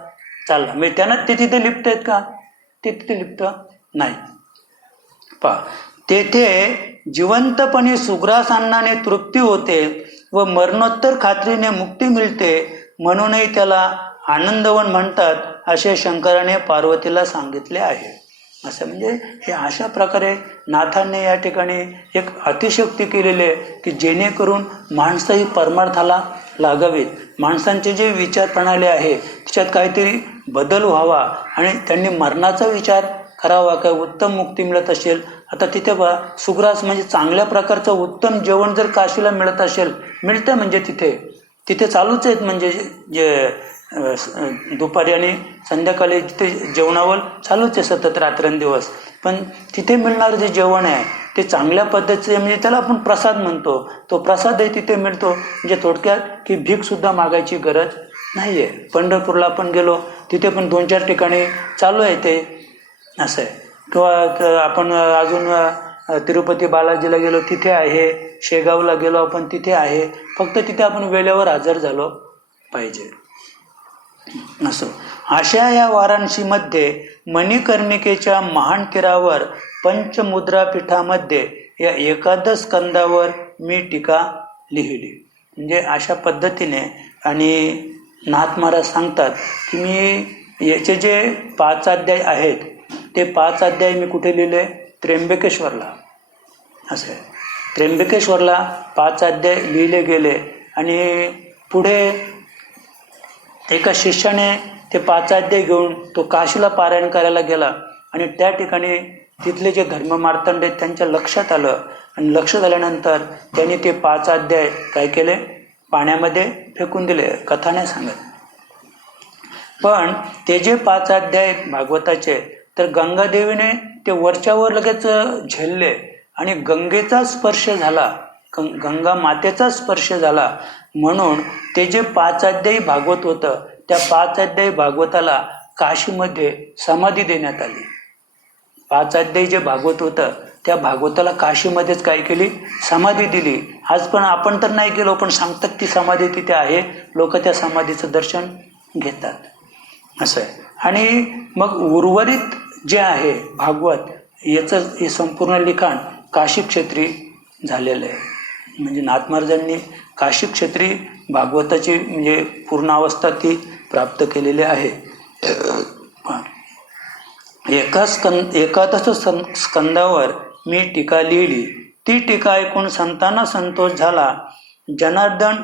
चालला. म्हणजे त्यांना ते तिथे लिप्त आहेत का, ते तिथे लिप्त नाही. तेथे जिवंतपणे सुग्रास अन्नाने तृप्ती होते व मरणोत्तर खात्रीने मुक्ती मिळते, म्हणूनही त्याला आनंदवन म्हणतात, असे शंकराने पार्वतीला सांगितले आहे. असं म्हणजे हे अशा प्रकारे नाथांनी या ठिकाणी एक अतिशयोक्ती केलेली आहे की जेणेकरून माणसं ही परमार्थाला लागावीत. माणसांचे जे विचार प्रणाली आहे त्याच्यात काहीतरी बदल व्हावा आणि त्यांनी मरणाचा विचार करावा, काय उत्तम मुक्ती मिळत असेल. आता तिथे बा सुग्रास म्हणजे चांगल्या प्रकारचं उत्तम जेवण जर काशीला मिळत असेल, मिळतं म्हणजे तिथे चालूच आहेत. म्हणजे जे दुपारी आणि संध्याकाळी तिथे जेवणावर चालूच आहे सतत रात्रंदिवस. पण तिथे मिळणारं जे जेवण आहे ते चांगल्या पद्धतीचे, म्हणजे त्याला आपण प्रसाद म्हणतो, तो प्रसादही तिथे मिळतो. म्हणजे थोडक्यात की भीक सुद्धा मागायची गरज नाहीये. पंढरपूरला आपण गेलो तिथे पण 2-4 ठिकाणी चालू आहे ते, असं आहे. किंवा आपण अजून तिरुपती बालाजीला गेलो तिथे आहे, शेगावला गेलो आपण तिथे आहे. फक्त तिथे आपण वेळेवर हजर झालो पाहिजे. असो अशा या वाराणसीमध्ये मणिकर्णिकेच्या महान तीरावर पंचमुद्रा पीठामध्ये या एकादश स्कंदावर मी टीका लिहिली. म्हणजे अशा पद्धतीने. आणि नाथ महाराज सांगतात की मी याचे जे 5 अध्याय आहेत ते 5 अध्याय मी कुठे लिहिले, त्र्यंबकेश्वरला. असं आहे, त्र्यंबकेश्वरला 5 अध्याय लिहिले गेले. आणि पुढे एका शिष्याने ते 5 अध्याय घेऊन तो काशीला पारायण करायला गेला आणि त्या ठिकाणी तिथले जे धर्ममार्तंड आहेत त्यांच्या लक्षात आलं. आणि लक्षात आल्यानंतर त्यांनी ते 5 अध्याय काय केले, पाण्यामध्ये फेकून दिले. कथा नाही सांगत, पण ते जे 5 अध्याय भागवताचे, तर गंगादेवीने ते वरच्यावर लगेच झेलले आणि गंगेचा स्पर्श झाला, गंगा मातेचा स्पर्श झाला. म्हणून ते जे 5 अध्यायी भागवत होतं त्या 5 अध्यायी भागवताला काशीमध्ये समाधी देण्यात आली. 5 अध्यायी जे भागवत होतं त्या भागवताला काशीमध्येच काय केली, समाधी दिली. आज पण आपण तर नाही गेलो, पण सांगतात ती समाधी तिथे आहे, लोक त्या समाधीचं दर्शन घेतात. असं आहे. आणि मग उर्वरित जे आहे भागवत याचं हे संपूर्ण लिखाण काशी क्षेत्री झालेलं आहे. म्हणजे नाथ महाराजांनी काशी क्षेत्री भागवताची म्हणजे पूर्ण अवस्था ती प्राप्त केलेली आहे. एकादश स्कंदावर मी टीका लिहिली, ती टीका ऐकून संतांना संतोष झाला. जनार्दन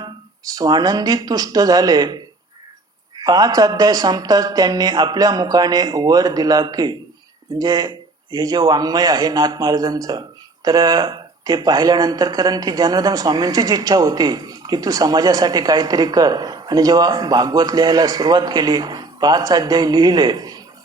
स्वानंदी तुष्ट झाले. 5 अध्याय संपताच त्यांनी आपल्या मुखाने वर दिला की, म्हणजे हे जे वाङ्मय आहे नाथ महाराजांचं, तर ते पाहिल्यानंतर, कारण ती जनार्दन स्वामींचीच इच्छा होती की तू समाजासाठी काहीतरी कर. आणि जेव्हा भागवत लिहायला सुरुवात केली, 5 अध्याय लिहिले.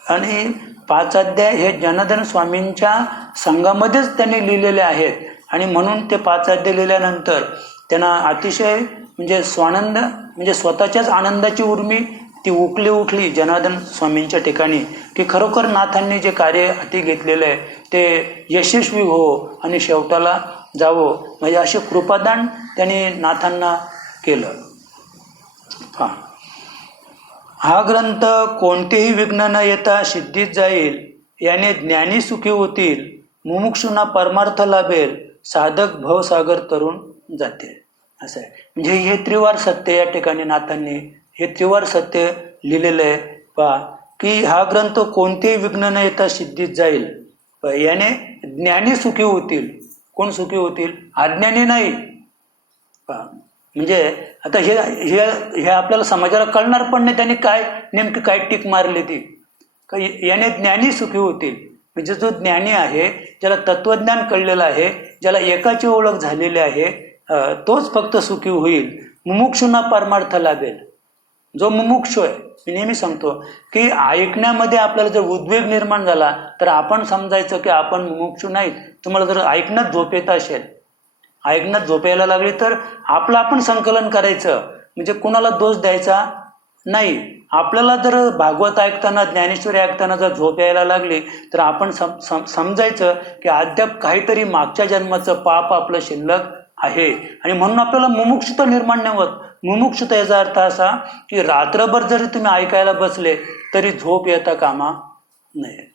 आणि 5 अध्याय हे जनार्दन स्वामींच्या संघामध्येच त्यांनी लिहिलेले आहेत. आणि म्हणून ते 5 अध्याय लिहिल्यानंतर त्यांना अतिशय म्हणजे स्वानंद, म्हणजे स्वतःच्याच आनंदाची उर्मी ती उठली जनार्दन स्वामींच्या ठिकाणी, की खरोखर नाथांनी जे कार्य हाती घेतलेलं आहे ते यशस्वी हो आणि शेवटाला जावं, म्हणजे असे कृपादान त्यांनी नाथांना केलं. हा ग्रंथ कोणतेही विघ्न न येता सिद्धीत जाईल. याने ज्ञानी सुखी होतील, मुमुक्षूंना परमार्थ लाभेल, साधक भवसागर तरुण जातील. असं आहे. म्हणजे हे त्रिवार सत्य या ठिकाणी नाथांनी हे त्रिवार सत्य लिहिलेलं आहे. पहा की हा ग्रंथ कोणतेही विघ्न न येता सिद्धीत जाईल. याने ज्ञानी सुखी होतील. कोण सुखी होतील? अज्ञानी नाही. पहा म्हणजे आता हे हे हे आपल्याला समाजाला कळणार पण नाही त्यांनी काय नेमकी काय टीक मारली ती. याने ज्ञानी सुखी होतील. म्हणजे जो ज्ञानी आहे, ज्याला तत्वज्ञान कळलेलं आहे, ज्याला एकाची ओळख झालेली आहे, तोच फक्त सुखी होईल. मुमुक्षूंना परमार्थ लाभेल. जो मुमुक्षू आहे, मी नेहमी सांगतो की ऐकण्यामध्ये आपल्याला जर उद्वेग निर्माण झाला तर आपण समजायचं की आपण मुमुक्षू नाहीत. तुम्हाला जर ऐकण्यात झोप येत असेल, ऐकण्यात झोप यायला लागली तर आपलं आपण संकलन करायचं, म्हणजे कुणाला दोष द्यायचा नाही. आपल्याला जर भागवत ऐकताना, ज्ञानेश्वरी ऐकताना जर झोप यायला लागली तर आपण समजायचं की अद्याप काहीतरी मागच्या जन्माचं पाप आपलं शिल्लक आहे. आणि म्हणून आपल्याला मुमुक्षुता निर्माण नाही होत. मुमुक्षुता याचा अर्थ असा की रात्रभर जरी तुम्ही ऐकायला बसले तरी झोप येता कामा नये,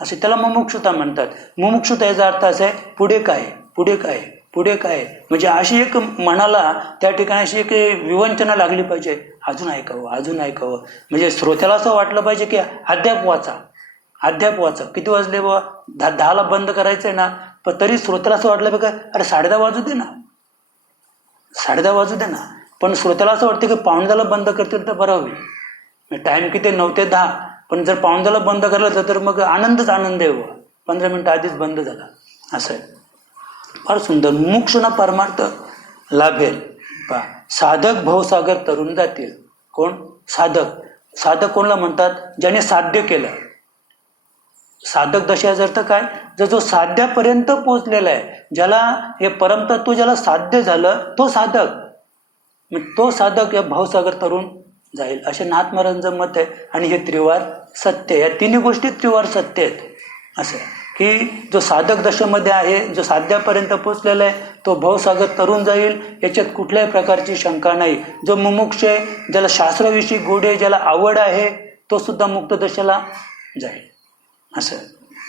असे त्याला मुमुक्षुता म्हणतात. मुमुक्षुता याचा अर्थ असा आहे, पुढे काय, पुढे काय, पुढे काय, म्हणजे अशी एक मनाला त्या ठिकाणी अशी एक विवंचना लागली पाहिजे, अजून ऐकावं, अजून ऐकावं. म्हणजे श्रोत्याला असं वाटलं पाहिजे की अद्याप वाचा, अद्याप वाचा. किती वाजले बाबा? 10ला बंद करायचंय ना, पण तरी श्रोत्याला असं वाटलं पाहिजे अरे 10:30 वाजू दे ना, 10:30 वाजू दे ना. पण श्रोत्याला असं वाटतं की 9:45ला बंद करतील तर बरं होईल. टाइम किती 9 ते 10, पण जर 9:45ला बंद करलं तर मग आनंदच आनंद आहे. 15 मिनिटं आधीच बंद झाला. असं आहे. फार सुंदर. मुमुक्षूंना परमार्थ लाभेल. पहा, साधक भवसागर तरुण जातील. कोण? साधक. साधक कोणला म्हणतात? ज्याने साध्य केलं. साधक दशाचा अर्थ काय? जो साध्यापर्यंत पोहोचलेला आहे, ज्याला हे परमतत्व ज्याला साध्य झालं तो साधक. तो साधक या भवसागर तरुण जाईल, असे नाथ महाराजांचं मत आहे. आणि हे त्रिवार सत्य, या तिन्ही गोष्टी त्रिवार सत्य आहेत. असं की जो साधक दशेमध्ये आहे, जो साध्यापर्यंत पोचलेला आहे, तो भवसागर तरुण जाईल, याच्यात कुठल्याही प्रकारची शंका नाही. जो मुमुक्ष आहे, ज्याला शास्त्राविषयी गोडी आहे, ज्याला आवड आहे, तो सुद्धा मुक्त दशेला जाईल. असं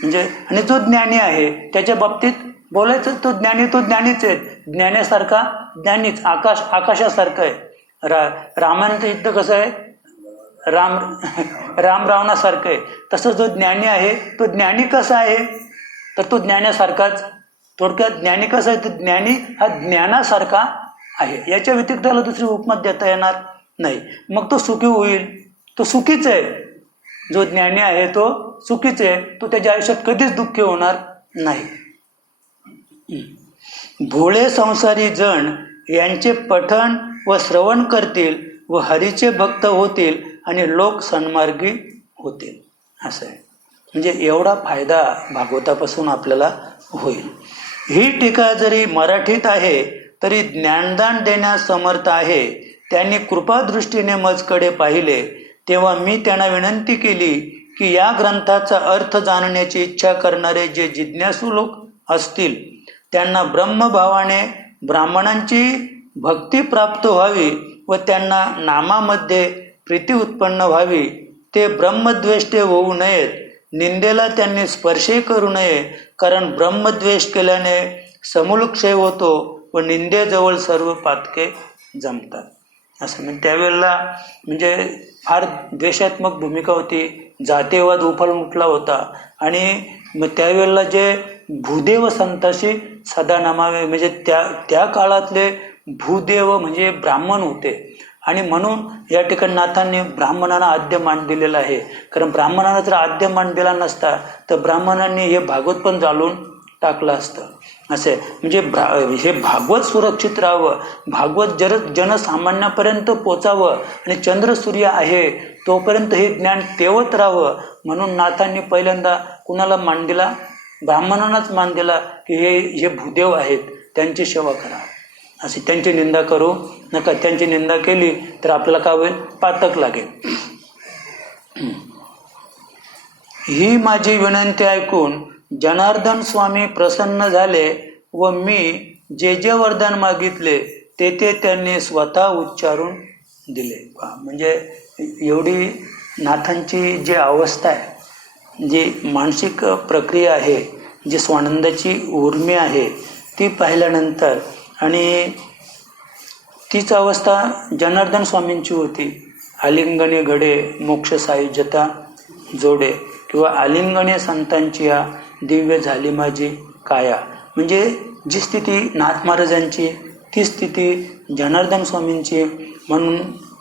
म्हणजे. आणि जो ज्ञानी आहे त्याच्या बाबतीत बोलायचं, तो ज्ञानीच आहे. ज्ञानासारखा ज्ञानीच, आकाशासारखं आहे. रामायणाचं युद्ध कसं आहे? राम रावणासारखं आहे. तसं जो ज्ञानी आहे तो ज्ञानी कसा आहे? तर तो ज्ञानासारखाच. थोडक्यात ज्ञानी कसा आहे? तर ज्ञानी हा ज्ञानासारखा आहे. याच्या व्यतिरिक्त त्याला दुसरी उपमा देता येणार नाही. मग तो सुखी होईल. तो सुखीच आहे. जो ज्ञानी आहे तो सुखीच आहे. तो त्याच्या आयुष्यात कधीच दुःखी होणार नाही. भोळे संसारी जण यांचे पठण व श्रवण करतील व हरीचे भक्त होतील आणि लोक सन्मार्गी होतील. असं आहे. म्हणजे एवढा फायदा भागवतापासून आपल्याला होईल. ही टीका जरी मराठीत आहे तरी ज्ञानदान देण्यास समर्थ आहे. त्यांनी कृपादृष्टीने मजकडे पाहिले तेव्हा मी त्यांना विनंती केली की या ग्रंथाचा अर्थ जाणण्याची इच्छा करणारे जे जिज्ञासू लोक असतील त्यांना ब्रह्मभावाने ब्राह्मणांची भक्ती प्राप्त व्हावी व त्यांना नामामध्ये प्रीती उत्पन्न व्हावी. ते ब्रह्मद्वेष्टे होऊ नयेत. निंदेला त्यांनी स्पर्शही करू नये, कारण ब्रह्मद्वेष केल्याने समूलक्षय होतो व निंदेजवळ सर्व पातके जमतात. असं म्हणजे त्यावेळेला म्हणजे फार द्वेषात्मक भूमिका होती. जातीयवाद उफाळून उठला होता. आणि मग त्यावेळेला जे भूदेव संताशी सदा नमावे, म्हणजे त्या काळातले भूदेव म्हणजे ब्राह्मण होते. आणि म्हणून या ठिकाणी नाथांनी ब्राह्मणांना आद्य मान दिलेला आहे. कारण ब्राह्मणांना जर आद्य मान दिला नसता तर ब्राह्मणांनी हे भागवत पण जाळून टाकलं असतं. असे म्हणजे हे भागवत सुरक्षित राहावं, भागवत जनसामान्यापर्यंत पोचावं आणि चंद्र सूर्य आहे तोपर्यंत हे ज्ञान तेवत राहावं, म्हणून नाथांनी पहिल्यांदा कुणाला मान दिला? ब्राह्मणांनाच मान दिला की हे भूदेव आहेत, त्यांची सेवा करा. अशी त्यांची निंदा करू नका. त्यांची निंदा केली तर आपल्याला काय होईल? पातक लागेल. ही माझी विनंती ऐकून जनार्दन स्वामी प्रसन्न झाले व मी जे वरदान मागितले ते त्यांनी स्वतः उच्चारून दिले. म्हणजे एवढी नाथांची जी अवस्था आहे, जी मानसिक प्रक्रिया आहे, जी स्वानंदाची उर्मी आहे, ती पाहिल्यानंतर आणि तीच अवस्था जनार्दन स्वामींची होती. आलिंगने घडे मोक्ष सायुज्यता जोडे, किंवा आलिंगने संतांची या दिव्य झाली माझी काया. म्हणजे जी स्थिती नाथ महाराजांची ती स्थिती जनार्दन स्वामींची. म्हणून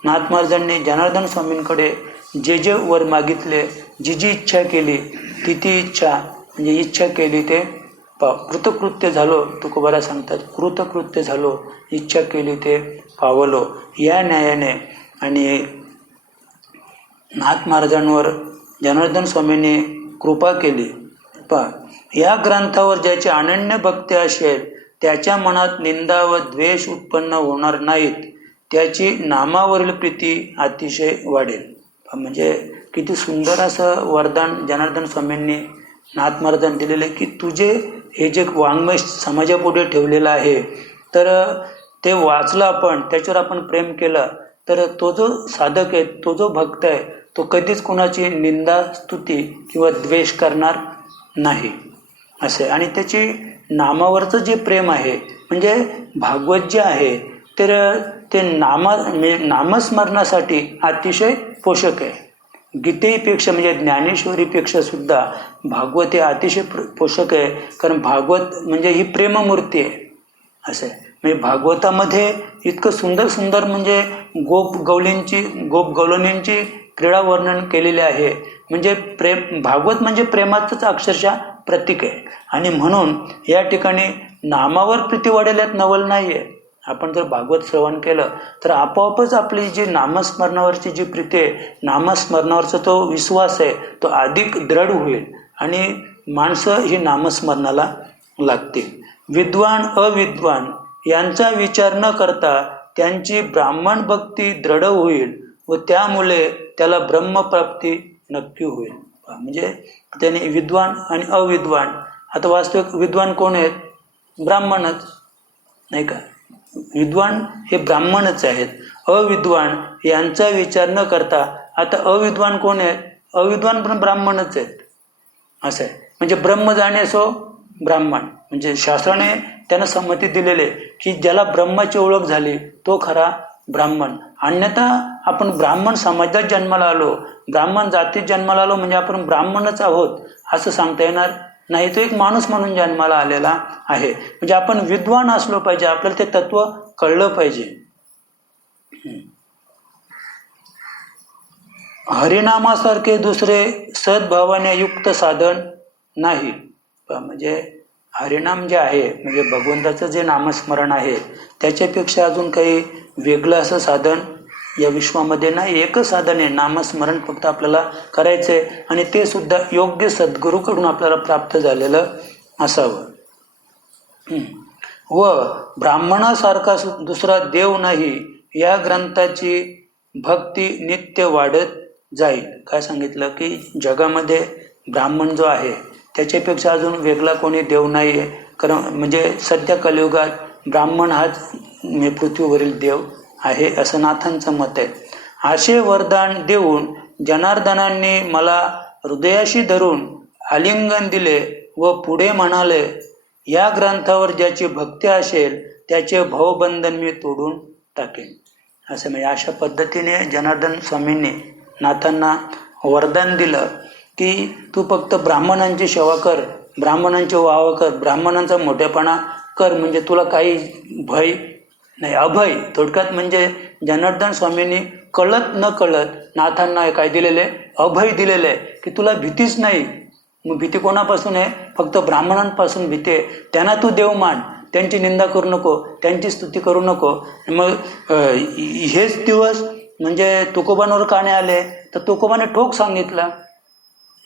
नाथ महाराजांनी जनार्दन स्वामींकडे जे वर मागितले, जी इच्छा केली ती इच्छा म्हणजे इच्छा केली ते कृतकृत्य झालो. तुकोबारा सांगतात, कृतकृत्य झालो, इच्छा केली ते पावलो. या न्यायाने आणि नाथ महाराजांवर जनार्दन स्वामींनी कृपा केली. या ग्रंथावर ज्याची अनन्य भक्ती असेल त्याच्या मनात निंदा व द्वेष उत्पन्न होणार नाहीत, त्याची नामावरील प्रीती अतिशय वाढेल. म्हणजे किती सुंदर असं वरदान जनार्दन स्वामींनी नाथ महाराजांनी दिलेलं आहे की तुझे हे जे वाङ्मय समाजापुढे ठेवलेलं आहे, तर ते वाचलं आपण, त्याच्यावर आपण प्रेम केलं तर तो जो साधक आहे, तो जो भक्त आहे, तो कधीच कुणाची निंदा स्तुती किंवा द्वेष करणार नाही असे. आणि त्याची नामावरचं जे प्रेम आहे, म्हणजे भागवत जे आहे तर ते नामस्मरणासाठी अतिशय पोषक आहे. गीतेपेक्षा म्हणजे ज्ञानेश्वरीपेक्षा सुद्धा भागवत हे अतिशय पोषक आहे. कारण भागवत म्हणजे ही प्रेममूर्ती आहे असं आहे. म्हणजे भागवतामध्ये इतकं सुंदर सुंदर म्हणजे गोपगवलनींची क्रीडा वर्णन केलेले आहे. म्हणजे भागवत म्हणजे प्रेमाचंच अक्षरशः प्रतीक आहे. आणि म्हणून या ठिकाणी नामावर प्रीती वाढेल यात नवल नाही आहे. आपण जर भागवत श्रवण केलं तर आपोआपच आपली जी नामस्मरणावरची जी प्रीती आहे, नामस्मरणावरचा तो विश्वास आहे, तो अधिक दृढ होईल आणि माणसं ही नामस्मरणाला लागतील. विद्वान अविद्वान यांचा विचार न करता त्यांची ब्राह्मण भक्ती दृढ होईल व त्यामुळे त्याला ब्रह्मप्राप्ती नक्की होईल. म्हणजे त्याने विद्वान आणि अविद्वान, आता वास्तविक विद्वान कोण आहेत? ब्राह्मणच नाही का? विद्वान हे ब्राह्मणच आहेत. अविद्वान यांचा विचार न करता, आता अविद्वान कोण आहेत? अविद्वान पण ब्राह्मणच आहेत असं आहे. म्हणजे ब्रह्म जाणेसो ब्राह्मण, म्हणजे शास्त्राने त्यांना संमती दिलेले की ज्याला ब्रह्माची ओळख झाली तो खरा ब्राह्मण. अन्यथा आपण ब्राह्मण समाजात जन्माला आलो, ब्राह्मण जातीत जन्माला आलो म्हणजे आपण ब्राह्मणच आहोत असं सांगता येणार नाही. तो एक माणूस म्हणून जन्माला आलेला आहे. म्हणजे आपण विद्वान असलो पाहिजे, आपल्याला ते तत्व कळलं पाहिजे. हरिनामासारखे दुसरे सद्भावाने युक्त साधन नाही. म्हणजे हरिनाम जे आहे म्हणजे भगवंताचं जे नामस्मरण आहे त्याच्यापेक्षा अजून काही वेगळं असं साधन या विश्वामध्ये नाही. एकच साधन आहे नामस्मरण, फक्त आपल्याला करायचं आहे आणि ते सुद्धा योग्य सद्गुरूकडून आपल्याला प्राप्त झालेलं असावं. व ब्राह्मणासारखा दुसरा देव नाही, या ग्रंथाची भक्ती नित्य वाढत जाईल. काय सांगितलं की जगामध्ये ब्राह्मण जो आहे त्याच्यापेक्षा अजून वेगळा कोणी देव नाही आहे. कारण म्हणजे सध्या कलियुगात ब्राह्मण हाच पृथ्वीवरील देव आहे असं नाथांचं मत आहे. असे वरदान देऊन जनार्दनांनी मला हृदयाशी धरून आलिंगन दिले व पुढे म्हणाले, या ग्रंथावर ज्याची भक्ती असेल त्याचे भवबंधन मी तोडून टाकेन असं. म्हणजे अशा पद्धतीने जनार्दन स्वामींनी नाथांना वरदान दिलं की तू फक्त ब्राह्मणांची सेवा कर, ब्राह्मणांचे वाव कर, ब्राह्मणांचा मोठेपणा कर, म्हणजे तुला काही भय नाही, अभय. थोडक्यात म्हणजे जनार्दन स्वामींनी कळत न कळत नाथांना काय दिलेले, अभय दिलेले आहे की तुला भीतीच नाही. मग भीती कोणापासून आहे? फक्त ब्राह्मणांपासून भीती आहे. त्यांना तू देव मान, त्यांची निंदा करू नको, त्यांची स्तुती करू नको. मग हेच दिवस म्हणजे तुकोबांवर का नाही आले? तर तुकोबाने ठोक सांगितला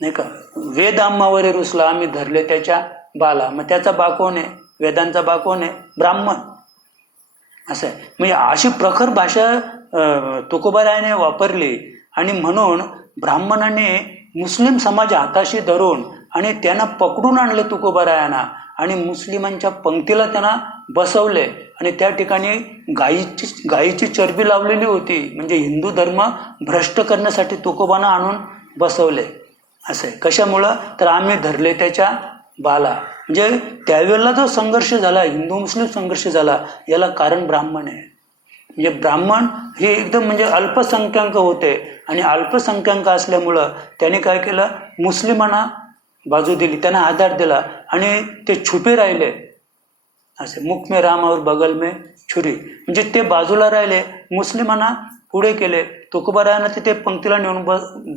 नाही का, वेद आम्हावरी रुसला, आम्ही धरले त्याच्या बाला. मग त्याचा बा कोण आहे? वेदांचा बा कोण आहे? ब्राह्मण. असं आहे. म्हणजे अशी प्रखर भाषा तुकोबारायाने वापरली आणि म्हणून ब्राह्मणाने मुस्लिम समाज हाताशी धरून आणि त्यांना पकडून आणले तुकोबारायांना आणि मुस्लिमांच्या पंक्तीला त्यांना बसवले आणि त्या ठिकाणी गायीची चरबी लावलेली होती. म्हणजे हिंदू धर्म भ्रष्ट करण्यासाठी तुकोबांना आणून बसवले. असं आहे. कशामुळं? तर आम्ही धरले त्याच्या बाला. म्हणजे त्यावेळेला जो संघर्ष झाला, हिंदू मुस्लिम संघर्ष झाला, याला कारण ब्राह्मण आहे. म्हणजे ब्राह्मण हे एकदम म्हणजे अल्पसंख्याक होते आणि अल्पसंख्याक असल्यामुळं त्याने काय केलं, मुस्लिमांना बाजू दिली, त्यांना आधार दिला आणि ते छुपे राहिले. असे मुख में राम और बगल में छुरी, म्हणजे ते बाजूला राहिले, मुस्लिमांना पुढे केले. तुकोबारायांना तिथे पंक्तीला नेऊन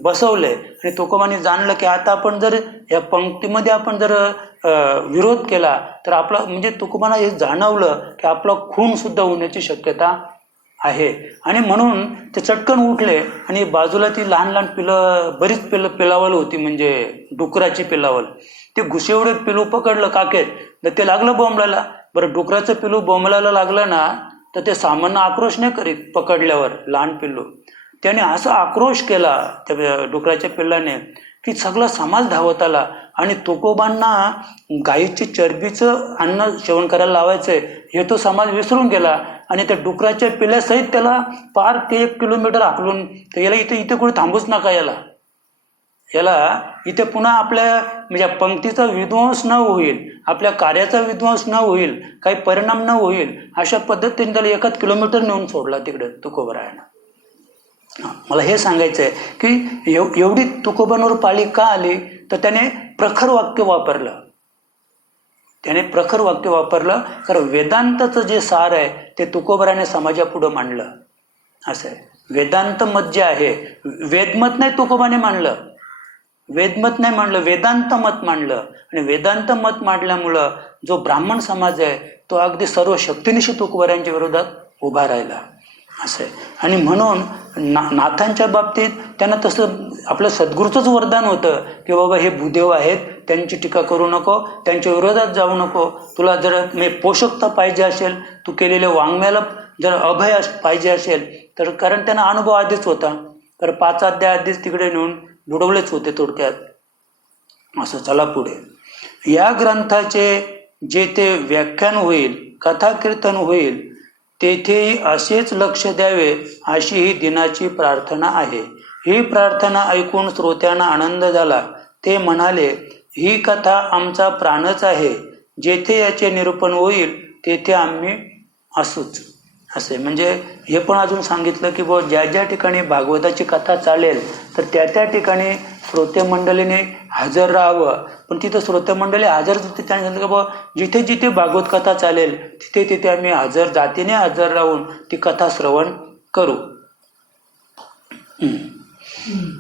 बसवले आणि तुकोबांनी जाणलं की आता आपण जर या पंक्तीमध्ये आपण जर विरोध केला तर आपला म्हणजे तुकोबांना हे जाणवलं की आपला खून सुद्धा होण्याची शक्यता आहे. आणि म्हणून ते चटकन उठले आणि बाजूला ती लहान लहान बरीच पिलावल होती, म्हणजे डुकराची पिलावल. ते घुसेवढे पिलू पकडलं काकेत, तर ते लागलं बोंबलाला. बरं, डुकराचं पिलू बोंबलाला लागलं ना तर ते सामान्य आक्रोश नाही करीत पकडल्यावर लहान पिल्लू. त्याने असा आक्रोश केला त्या डुकराच्या पिल्लाने की सगळा समाज धावत आला आणि तुकोबांना गायीची चरबीचं अन्न सेवन करायला लावायचंय हे तो समाज विसरून गेला आणि त्या डुकराच्या पिल्ल्यासहित त्याला पार ते 1 किलोमीटर हाकलून, तर याला इथे कुठे थांबूच नका, याला इथे पुन्हा आपल्या म्हणजे पंक्तीचा विध्वंस न होईल, आपल्या कार्याचा विध्वंस न होईल, काही परिणाम न होईल, अशा पद्धतीने त्याला 1 किलोमीटर नेऊन सोडला तिकडे तुकोबारायानं. मला हे सांगायचं आहे की एवढी तुकोबांवर पाळी का आली? तर त्याने प्रखर वाक्य वापरलं. कारण वेदांताचं जे सार आहे ते तुकोबारायाने समाजापुढं मांडलं. असं आहे. वेदांत मत जे आहे, वेदमत नाही तुकोबाने मांडलं, वेदांत मत मांडलं. आणि वेदांत मत मांडल्यामुळं जो ब्राह्मण समाज आहे तो अगदी सर्व शक्तीनिशी तुकोबारायांच्या विरोधात उभा राहिला. असं आहे. आणि म्हणून नाथांच्या बाबतीत त्यांना तसं आपलं सद्गुरूचंच वरदान होतं की बाबा हे भूदेव आहेत, त्यांची टीका करू नको, त्यांच्या विरोधात जाऊ नको. तुला जर पोषकता पाहिजे असेल, तू केलेल्या वाङ्मयाला जर अभय पाहिजे असेल तर, कारण त्यांना अनुभव आधीच होता, तर 5 अध्याय आधीच तिकडे नेऊन बुडवलेच होते थोडक्यात. असं चला पुढे. या ग्रंथाचे जेथे व्याख्यान होईल, कथा कीर्तन होईल, तेथेही असेच लक्ष द्यावे अशी ही दिनाची प्रार्थना आहे. ही प्रार्थना ऐकून श्रोत्यांना आनंद झाला. ते म्हणाले, ही कथा आमचा प्राणच आहे, जेथे याचे निरूपण होईल तेथे आम्ही असूच. असे म्हणजे हे पण अजून सांगितलं की बुवा ज्या ज्या ठिकाणी भागवताची कथा चालेल तर त्या ठिकाणी श्रोते मंडळीने हजर राहावं. पण तिथं श्रोते मंडळी हजर होते, त्याने सांगितलं की बुवा जिथे जिथे भागवत कथा चालेल तिथे तिथे आम्ही जातीने हजर राहून ती कथा श्रवण करू.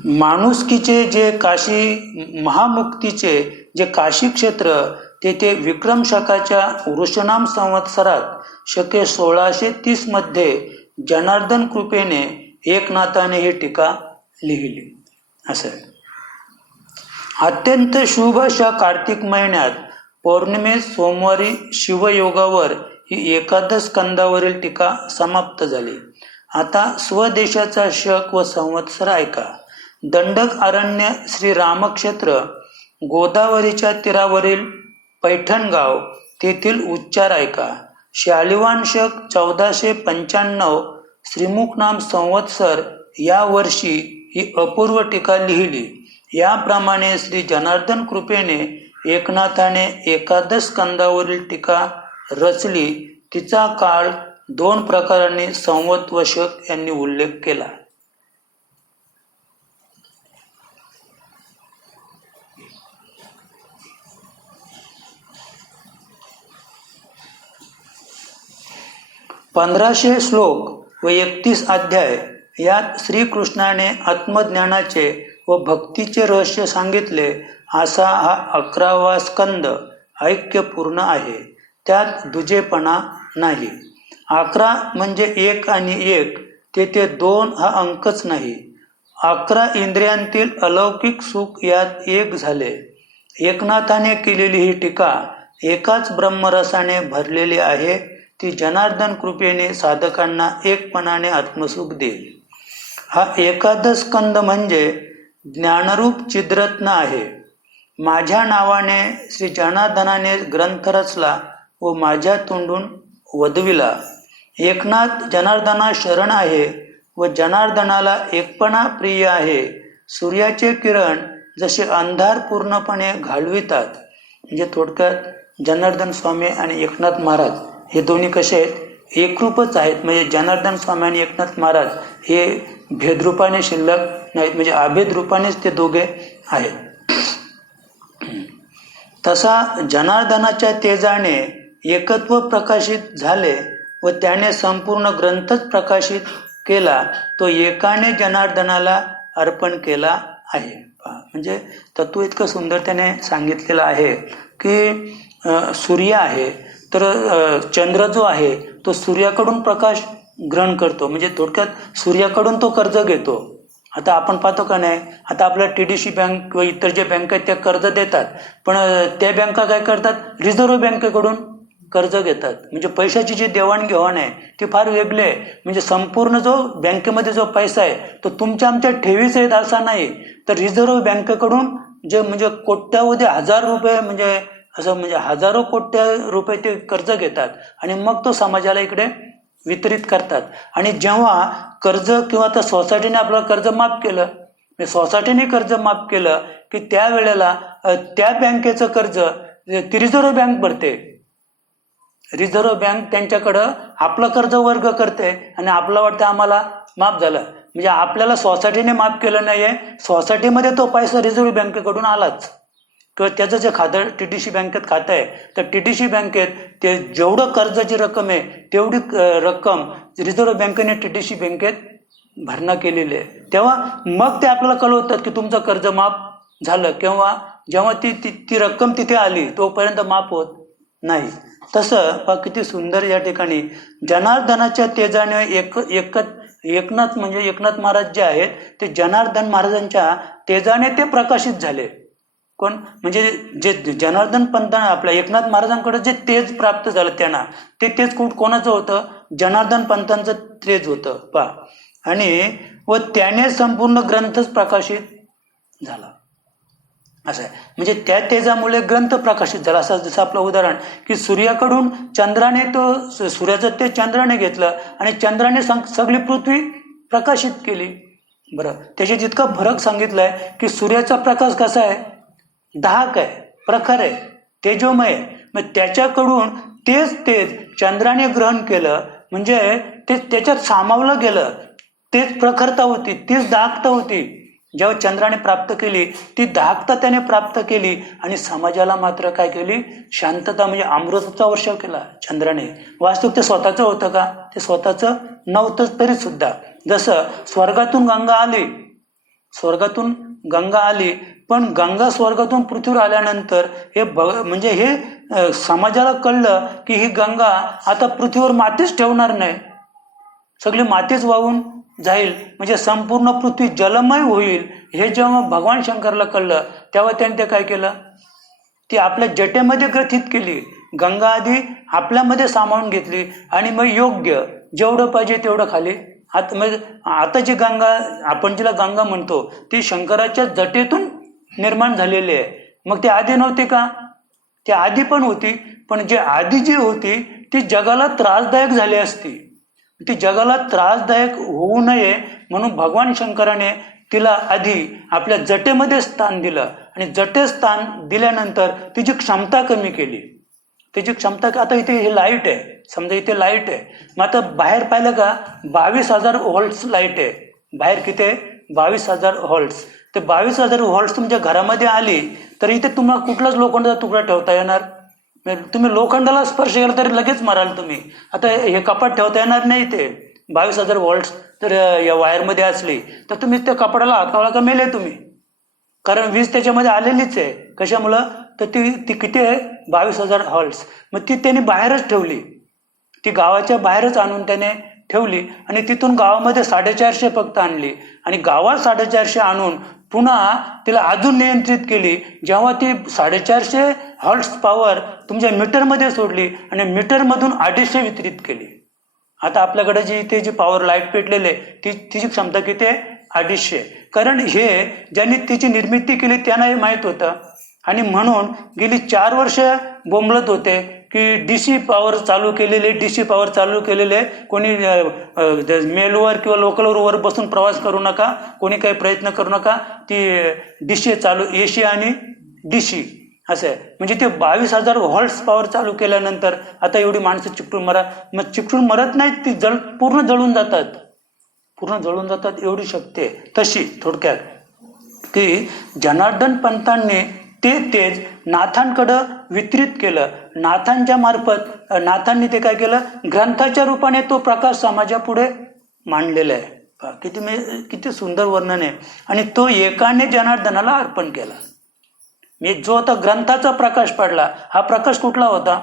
माणुसकीचे जे काशी, महामुक्तीचे जे काशी क्षेत्र, तेथे विक्रम शकाच्या वृषनाम संवत्सरात शके 1630 मध्ये जनार्दन कृपेने एकनाथाने ही टीका लिहिली. असं आहे. अत्यंत शुभ अशा कार्तिक महिन्यात पौर्णिमेत सोमवारी शिवयोगावर ही एकादश स्कंदावरील टीका समाप्त झाली. आता स्वदेशाचा शक व संवत्सर ऐका. दंडक अरण्य श्री रामक्षेत्र, गोदावरीच्या तीरावरील पैठणगाव, तेथील उच्चार ऐका. शालिवान शक 1495 श्रीमुख नाम संवत्सर या वर्षी ही अपूर्व टीका लिहिली. याप्रमाणे श्री जनार्दन कृपेने एकनाथाने एकादश स्कंदावरील टीका रचली. तिचा काळ 2 प्रकारांनी संवत व शक यांनी उल्लेख केला. 1500 श्लोक व 31 अध्याय यात श्रीकृष्णाने आत्मज्ञानाचे व भक्तीचे रहस्य सांगितले. असा हा 11वा स्कंद ऐक्यपूर्ण आहे, त्यात दुजेपणा नाही. 11 म्हणजे 1 आणि 1, तेथे 2 हा अंकच नाही. 11 इंद्रियांतील अलौकिक सुख यात एक झाले. एकनाथाने केलेली ही टीका एकाच ब्रह्मरसाने भरलेली आहे. ती जनार्दन कृपेने साधकांना एकपणाने आत्मसुख देईल. हा 11 स्कंद म्हणजे ज्ञानरूप चिद्रत्न आहे. माझ्या नावाने श्री जनार्दनाने ग्रंथ रचला व माझ्या तोंडून वदविला. एकनाथ जनार्दना शरण आहे व जनार्दनाला एकपणा प्रिय आहे. सूर्याचे किरण जसे अंधार पूर्णपणे घालवितात, म्हणजे थोडक्यात जनार्दन स्वामी आणि एकनाथ महाराज हे दोन्ही कसे आहेत, एकरूपच आहेत. म्हणजे जनार्दन स्वामी आणि एकनाथ महाराज हे भेदरूपाने शिल्लक नाहीत, म्हणजे अभेद रूपानेच ते दोघे आहेत. तसा जनार्दनाच्या तेजाने एकत्व प्रकाशित झाले व त्याने संपूर्ण ग्रंथच प्रकाशित केला. तो एकाने जनार्दनाला अर्पण केला आहे. म्हणजे तत्व इतकं सुंदर त्याने सांगितलेलं आहे की सूर्य आहे तर चंद्र जो आहे तो सूर्याकडून प्रकाश ग्रहण करतो, म्हणजे थोडक्यात सूर्याकडून तो कर्ज घेतो. आता आपण पाहतो का नाही, आता आपल्या TDC बँक किंवा इतर जे बँक आहेत त्या कर्ज देतात, पण त्या बँका काय करतात, रिझर्व्ह बँकेकडून कर्ज घेतात. म्हणजे पैशाची जी देवाणघेवाण आहे ती फार वेगळी आहे. म्हणजे संपूर्ण जो बँकेमध्ये जो पैसा आहे तो तुमच्या आमच्या ठेवीच आहेत असा नाही, तर रिझर्व्ह बँकेकडून जे म्हणजे कोट्यावधी हजार रुपये म्हणजे असं म्हणजे हजारो कोट्या रुपये ते कर्ज घेतात आणि मग तो समाजाला इकडे वितरित करतात. आणि जेव्हा कर्ज किंवा त्या सोसायटीने आपलं कर्ज माफ केलं, सोसायटीने कर्ज माफ केलं की त्यावेळेला त्या बँकेचं कर्ज ती रिझर्व्ह बँक भरते. रिझर्व्ह बँक त्यांच्याकडं आपलं कर्ज वर्ग करते आणि आपलं वाटतं आम्हाला माफ झालं. म्हणजे आपल्याला सोसायटीने माफ केलं नाहीये, सोसायटीमध्ये तो पैसा रिझर्व्ह बँकेकडून आलाच. किंवा त्याचं जे खातं TDC बँकेत खातं आहे तर TDC बँकेत ते जेवढं कर्जाची रक्कम आहे तेवढी रक्कम रिझर्व्ह बँकेने TDC बँकेत भरणा केलेली आहे. तेव्हा मग ते आपल्याला कळवतात की तुमचं कर्ज माफ झालं, किंवा जेव्हा ती रक्कम तिथे आली तोपर्यंत माफ होत नाही. तसं किती सुंदर या ठिकाणी जनार्दनाच्या तेजाने एकनाथ म्हणजे एकनाथ महाराज जे आहेत ते जनार्दन महाराजांच्या तेजाने ते प्रकाशित झाले. कोण म्हणजे जे जनार्दन पंथानं आपल्या एकनाथ महाराजांकडे जे तेज प्राप्त झालं त्यांना, ते तेज कोणाचं होतं, जनार्दन पंथांचं तेज होतं पा. आणि व त्याने संपूर्ण ग्रंथच प्रकाशित झाला असं आहे. म्हणजे त्या तेजामुळे ग्रंथ प्रकाशित झाला. असं जसं आपलं उदाहरण की सूर्याकडून चंद्राने तो सूर्याचं ते चंद्राने घेतलं आणि चंद्राने सगळी पृथ्वी प्रकाशित केली. बरं, त्याच्यात जितका फरक सांगितलाय की सूर्याचा प्रकाश कसा आहे, दाहक आहे, प्रखर आहे, तेजोमय. मग त्याच्याकडून तेच चंद्राने ग्रहण केलं म्हणजे ते त्याच्यात सामावलं गेलं. तेच प्रखरता होती, तीच दाहकता होती. जेव्हा चंद्राने प्राप्त केली ती दाहकता त्याने प्राप्त केली आणि समाजाला मात्र काय केली, शांतता म्हणजे अमृताचा वर्षाव केला चंद्राने. वास्तविक ते स्वतःचं होतं का, ते स्वतःचं नव्हतंच तरी सुद्धा. जसं स्वर्गातून गंगा आली पण गंगा स्वर्गातून पृथ्वीवर आल्यानंतर हे समाजाला कळलं की ही गंगा आता पृथ्वीवर मातीच ठेवणार नाही, सगळी मातीच वाहून जाईल, म्हणजे संपूर्ण पृथ्वी जलमय होईल. हे जेव्हा भगवान शंकरला कळलं तेव्हा त्याने ते काय केलं, ती आपल्या जटेमध्ये ग्रथित केली. गंगा आधी आपल्यामध्ये सामावून घेतली आणि मग योग्य जेवढं पाहिजे तेवढं खाली. आता जी गंगा आपण जिला गंगा म्हणतो ती शंकराच्या जटेतून निर्माण झालेली आहे. मग ती आधी नव्हती का, ती आधी पण होती, पण जे आधी जी होती ती जगाला त्रासदायक झाली असती. ती जगाला त्रासदायक होऊ नये म्हणून भगवान शंकराने तिला आधी आपल्या जटेमध्ये स्थान दिलं आणि जटे स्थान दिल्यानंतर तिची क्षमता कमी केली. त्याची क्षमता आता इथे हे लाईट आहे, समजा इथे लाईट आहे, मग आता बाहेर पाहिलं का 22,000 व्होल्ट्स लाईट आहे. बाहेर किती आहे, 22,000 व्होल्ट्स. ते 22,000 व्होल्ट्स तुमच्या घरामध्ये आली तर इथे तुम्हाला कुठलाच लोखंडाचा तुकडा ठेवता येणार तुम्ही लोखंडाला स्पर्श केला तरी लगेच मराल तुम्ही. आता हे कपाट ठेवता येणार नाही, ते 22,000 व्होल्ट्स तर या वायरमध्ये असली तर तुम्ही त्या कपाटाला हात लावला का मेले तुम्ही, कारण वीज त्याच्यामध्ये आलेलीच आहे. कशामुळं तर ती किती आहे 22,000 व्होल्ट्स. मग ती त्याने बाहेरच ठेवली, ती गावाच्या बाहेरच आणून त्याने ठेवली आणि तिथून गावामध्ये 450 फक्त आणली आणि गावात 450 आणून पुन्हा तिला अजून नियंत्रित केली. जेव्हा ती 450 व्होल्ट्स पॉवर तुमच्या मीटरमध्ये सोडली आणि मीटरमधून 250 वितरित केली. आता आपल्याकडे इथे जी पॉवर लाईट पेटलेली आहे तिची क्षमता किती आहे 250. कारण हे ज्यांनी तिची निर्मिती केली त्यांनाही माहीत होतं आणि म्हणून गेली 4 वर्ष बोंबलत होते की डीसी पॉवर चालू केलेले कोणी मेलवर किंवा लोकलवर बसून प्रवास करू नका, कोणी काही प्रयत्न करू नका, ती डीसी चालू एसी आणि डीसी असं आहे. म्हणजे ते 22,000 व्होल्ट्स पॉवर चालू केल्यानंतर आता एवढी माणसं चिपटून मरत नाहीत, ती पूर्ण जळून जातात एवढी शक्ती आहे. तशी थोडक्यात की जनार्दन पंतांनी ते तेज नाथांकडं वितरित केलं. नाथांच्या मार्फत नाथांनी ते काय केलं, ग्रंथाच्या रूपाने तो प्रकाश समाजापुढे मांडलेला आहे. किती सुंदर वर्णन आहे. आणि तो एकाने जनार्दनाला अर्पण केला. जो आता ग्रंथाचा प्रकाश पडला, हा प्रकाश कुठला होता,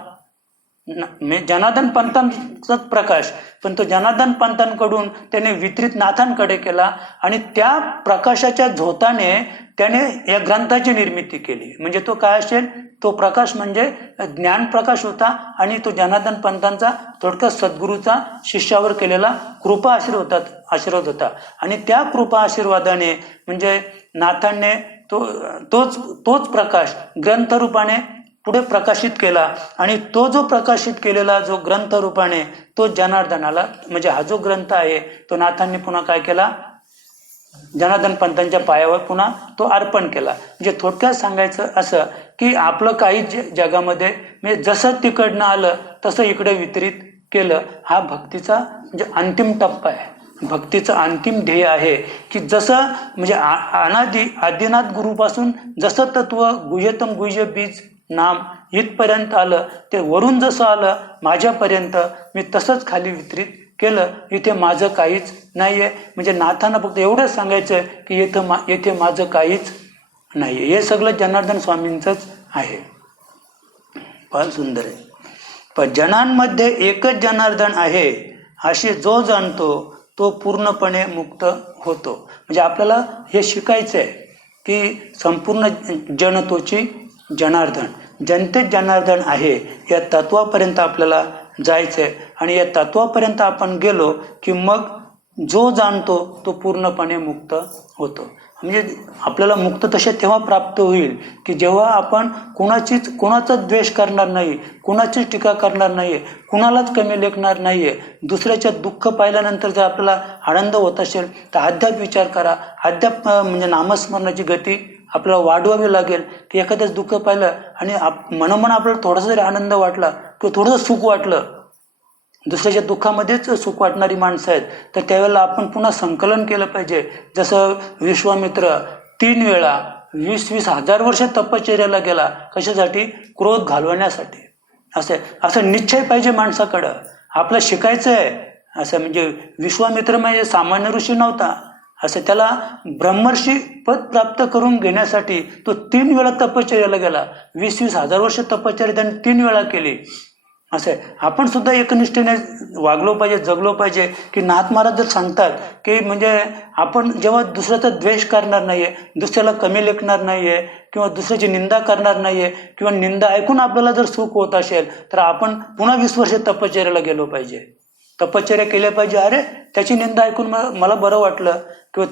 जनार्दन पंतांचाच प्रकाश, पण तो जनार्दन पंतांकडून त्याने वितरित नाथांकडे केला आणि त्या प्रकाशाच्या झोताने त्याने या ग्रंथाची निर्मिती केली. म्हणजे तो काय असेल, तो प्रकाश म्हणजे ज्ञान प्रकाश होता आणि तो जनार्दन पंतांचा थोडक्यात सद्गुरूचा शिष्यावर केलेला कृपा आशीर्वाद होता. आणि त्या कृपा आशीर्वादाने म्हणजे नाथांनी तोच प्रकाश ग्रंथरूपाने पुढे प्रकाशित केला आणि तो जो प्रकाशित केलेला जो ग्रंथ रूपाने तो जनार्दनाला म्हणजे हा जो ग्रंथ आहे तो नाथांनी पुन्हा काय केला, जनार्दन पंतांच्या पायावर पुन्हा तो अर्पण केला. म्हणजे थोडक्यात सांगायचं असं की आपलं काही जगामध्ये म्हणजे जसं तिकडनं आलं तसं इकडे वितरित केलं. हा भक्तीचा म्हणजे अंतिम टप्पा आहे, भक्तीचं अंतिम ध्येय आहे की जसं म्हणजे आदिनाथ गुरुपासून जसं तत्व गुह्यतम गुह्य बीज नाम इथपर्यंत आलं, ते वरून जसं आलं माझ्यापर्यंत मी तसंच खाली वितरित केलं. इथे माझं काहीच नाहीये. म्हणजे नाथांना फक्त एवढंच सांगायचं की येथे माझं काहीच नाहीये. हे सगळं जनार्दन स्वामींचंच आहे. फार सुंदर आहे. पण जनांमध्ये एकच जनार्दन आहे असे जो जाणतो तो पूर्णपणे मुक्त होतो. म्हणजे आपल्याला हे शिकायचं आहे की संपूर्ण जनतोची जनार्दन, जनतेत जनार्दन आहे या तत्वापर्यंत आपल्याला जायचं आहे. आणि या तत्वापर्यंत आपण गेलो की मग जो जाणतो तो पूर्णपणे मुक्त होतो. म्हणजे आपल्याला मुक्त तसे तेव्हा प्राप्त होईल की जेव्हा आपण कुणाचा द्वेष करणार नाही, कुणाचीच टीका करणार नाही, कुणालाच कमी लेखणार नाहीये. दुसऱ्याच्या दुःख पाहिल्यानंतर जर आपल्याला आनंद होत असेल तर अद्याप विचार करा, अद्याप म्हणजे नामस्मरणाची गती आपल्याला वाढवावी लागेल की एखाद्याच दुःख पाहिलं आणि मनोमन आपल्याला थोडासा जरी आनंद वाटला किंवा थोडंसं सुख वाटलं, दुसऱ्याच्या दुःखामध्येच सुख वाटणारी माणसं आहेत, तर त्यावेळेला आपण पुन्हा संकलन केलं पाहिजे. जसं विश्वामित्र 3 वेळा 20,000 वर्ष तपश्चर्याला गेला. कशासाठी? क्रोध घालवण्यासाठी. असं निश्चय पाहिजे माणसाकडं. आपलं शिकायचं आहे असं. म्हणजे विश्वामित्र म्हणजे सामान्य ऋषी नव्हता, असं त्याला ब्रह्मर्षी पद प्राप्त करून घेण्यासाठी तो 3 वेळा तपश्चर्याला गेला. 20,000 वर्ष तपश्चर्या त्याने 3 वेळा केली. असं आपण सुद्धा एकनिष्ठेने वागलो पाहिजे, जगलो पाहिजे. की नाथ महाराज जर सांगतात की म्हणजे आपण जेव्हा दुसऱ्याचा द्वेष करणार नाहीये, दुसऱ्याला कमी लेखणार नाहीये किंवा दुसऱ्याची निंदा करणार नाहीये किंवा निंदा ऐकून आपल्याला जर सुख होत असेल तर आपण पुन्हा 20 वर्ष तपश्चर्याला गेलो पाहिजे, तपश्चर्या केल्या पाहिजे. अरे त्याची निंदा ऐकून मला बरं वाटलं किंवा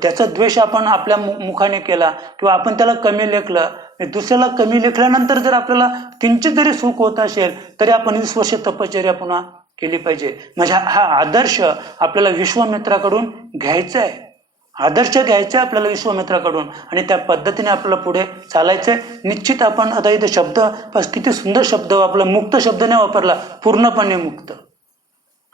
त्याचा द्वेष आपण आपल्या मुखाने केला किंवा आपण त्याला कमी लेखलं, दुसऱ्याला कमी लेखल्यानंतर जर आपल्याला किंचित जरी सुख होत असेल तरी आपण 20 वर्ष तपश्चर्या पुन्हा केली पाहिजे. म्हणजे हा आदर्श आपल्याला विश्वामित्राकडून घ्यायचा आहे, आदर्श घ्यायचा आहे आपल्याला विश्वामित्राकडून आणि त्या पद्धतीने आपल्याला पुढे चालायचंय. निश्चित आपण आता इथे शब्द किती सुंदर शब्द आपला मुक्त शब्द नाही वापरला, पूर्णपणे मुक्त.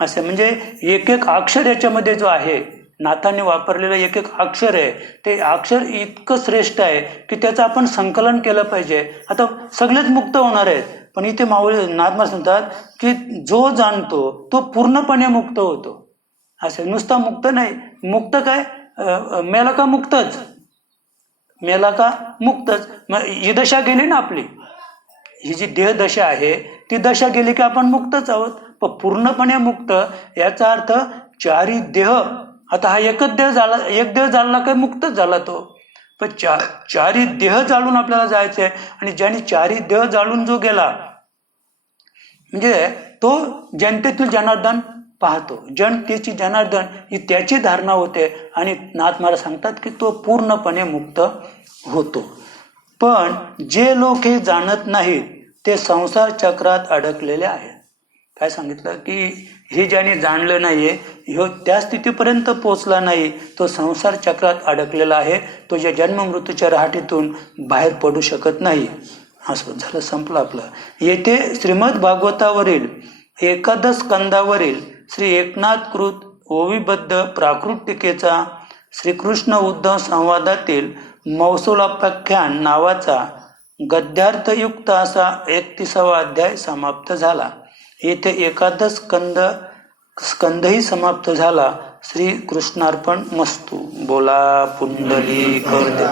असं म्हणजे एक एक अक्षर याच्यामध्ये जो आहे नाथांनी वापरलेलं एक एक अक्षर आहे, ते अक्षर इतकं श्रेष्ठ आहे की त्याचं आपण संकलन केलं पाहिजे. आता सगळेच मुक्त होणार आहेत, पण इथे माऊली नाथ महाराज सांगतात की जो जाणतो तो पूर्णपणे मुक्त होतो. असं नुसता मुक्त नाही, मुक्त काय मेला का मुक्तच, मेला का मुक्तच. मग ही दशा गेली ना आपली, ही जी देह दशा आहे ती दशा गेली की आपण मुक्तच आहोत. पण पूर्णपणे मुक्त याचा अर्थ चारी देह, आता हा एकच देह झाला, एक देह जाळला काय मुक्तच झाला तो. पण चारी देह जाळून आपल्याला जायचं आहे, आणि ज्याने चारी देह जाळून जो गेला म्हणजे तो जनतेतील जनार्दन पाहतो, जनतेची जनार्दन ही त्याची धारणा होते, आणि नाथ महाराज सांगतात की तो पूर्णपणे मुक्त होतो. पण जे लोक हे जाणत नाहीत ते संसार चक्रात अडकलेले आहेत. काय सांगितलं की हे ज्याने जाणलं नाहीये, ह्यो त्या स्थितीपर्यंत पोचला नाही, तो संसार चक्रात अडकलेला आहे, तो या जन्म मृत्यूच्या रहाटीतून बाहेर पडू शकत नाही. असं झालं, संपलं आपलं. येथे श्रीमद भागवतावरील एकादश स्कंदावरील श्री एकनाथ कृत ओविबद्ध प्राकृत टीकेचा श्रीकृष्ण उद्धव संवादातील मौसुलापाख्यान नावाचा गद्यार्थयुक्त असा 31वा अध्याय समाप्त झाला. येथे एकादश स्कंदही समाप्त झाला. श्री कृष्णार्पण मस्तु. बोला पुंडली करते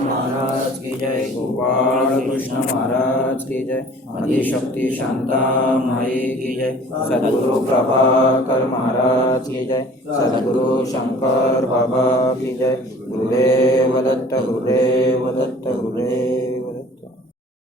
महाराज की जय. गोपाल कृष्ण महाराज की जय. आदिशक्ति शांता माई की जय. सद्गुरु प्रभाकर महाराज की जय. सद्गुरु शंकर बाबा की जय. गुरुदेव दत्त, गुरुदेव दत्त, गुरुदेव दत्त.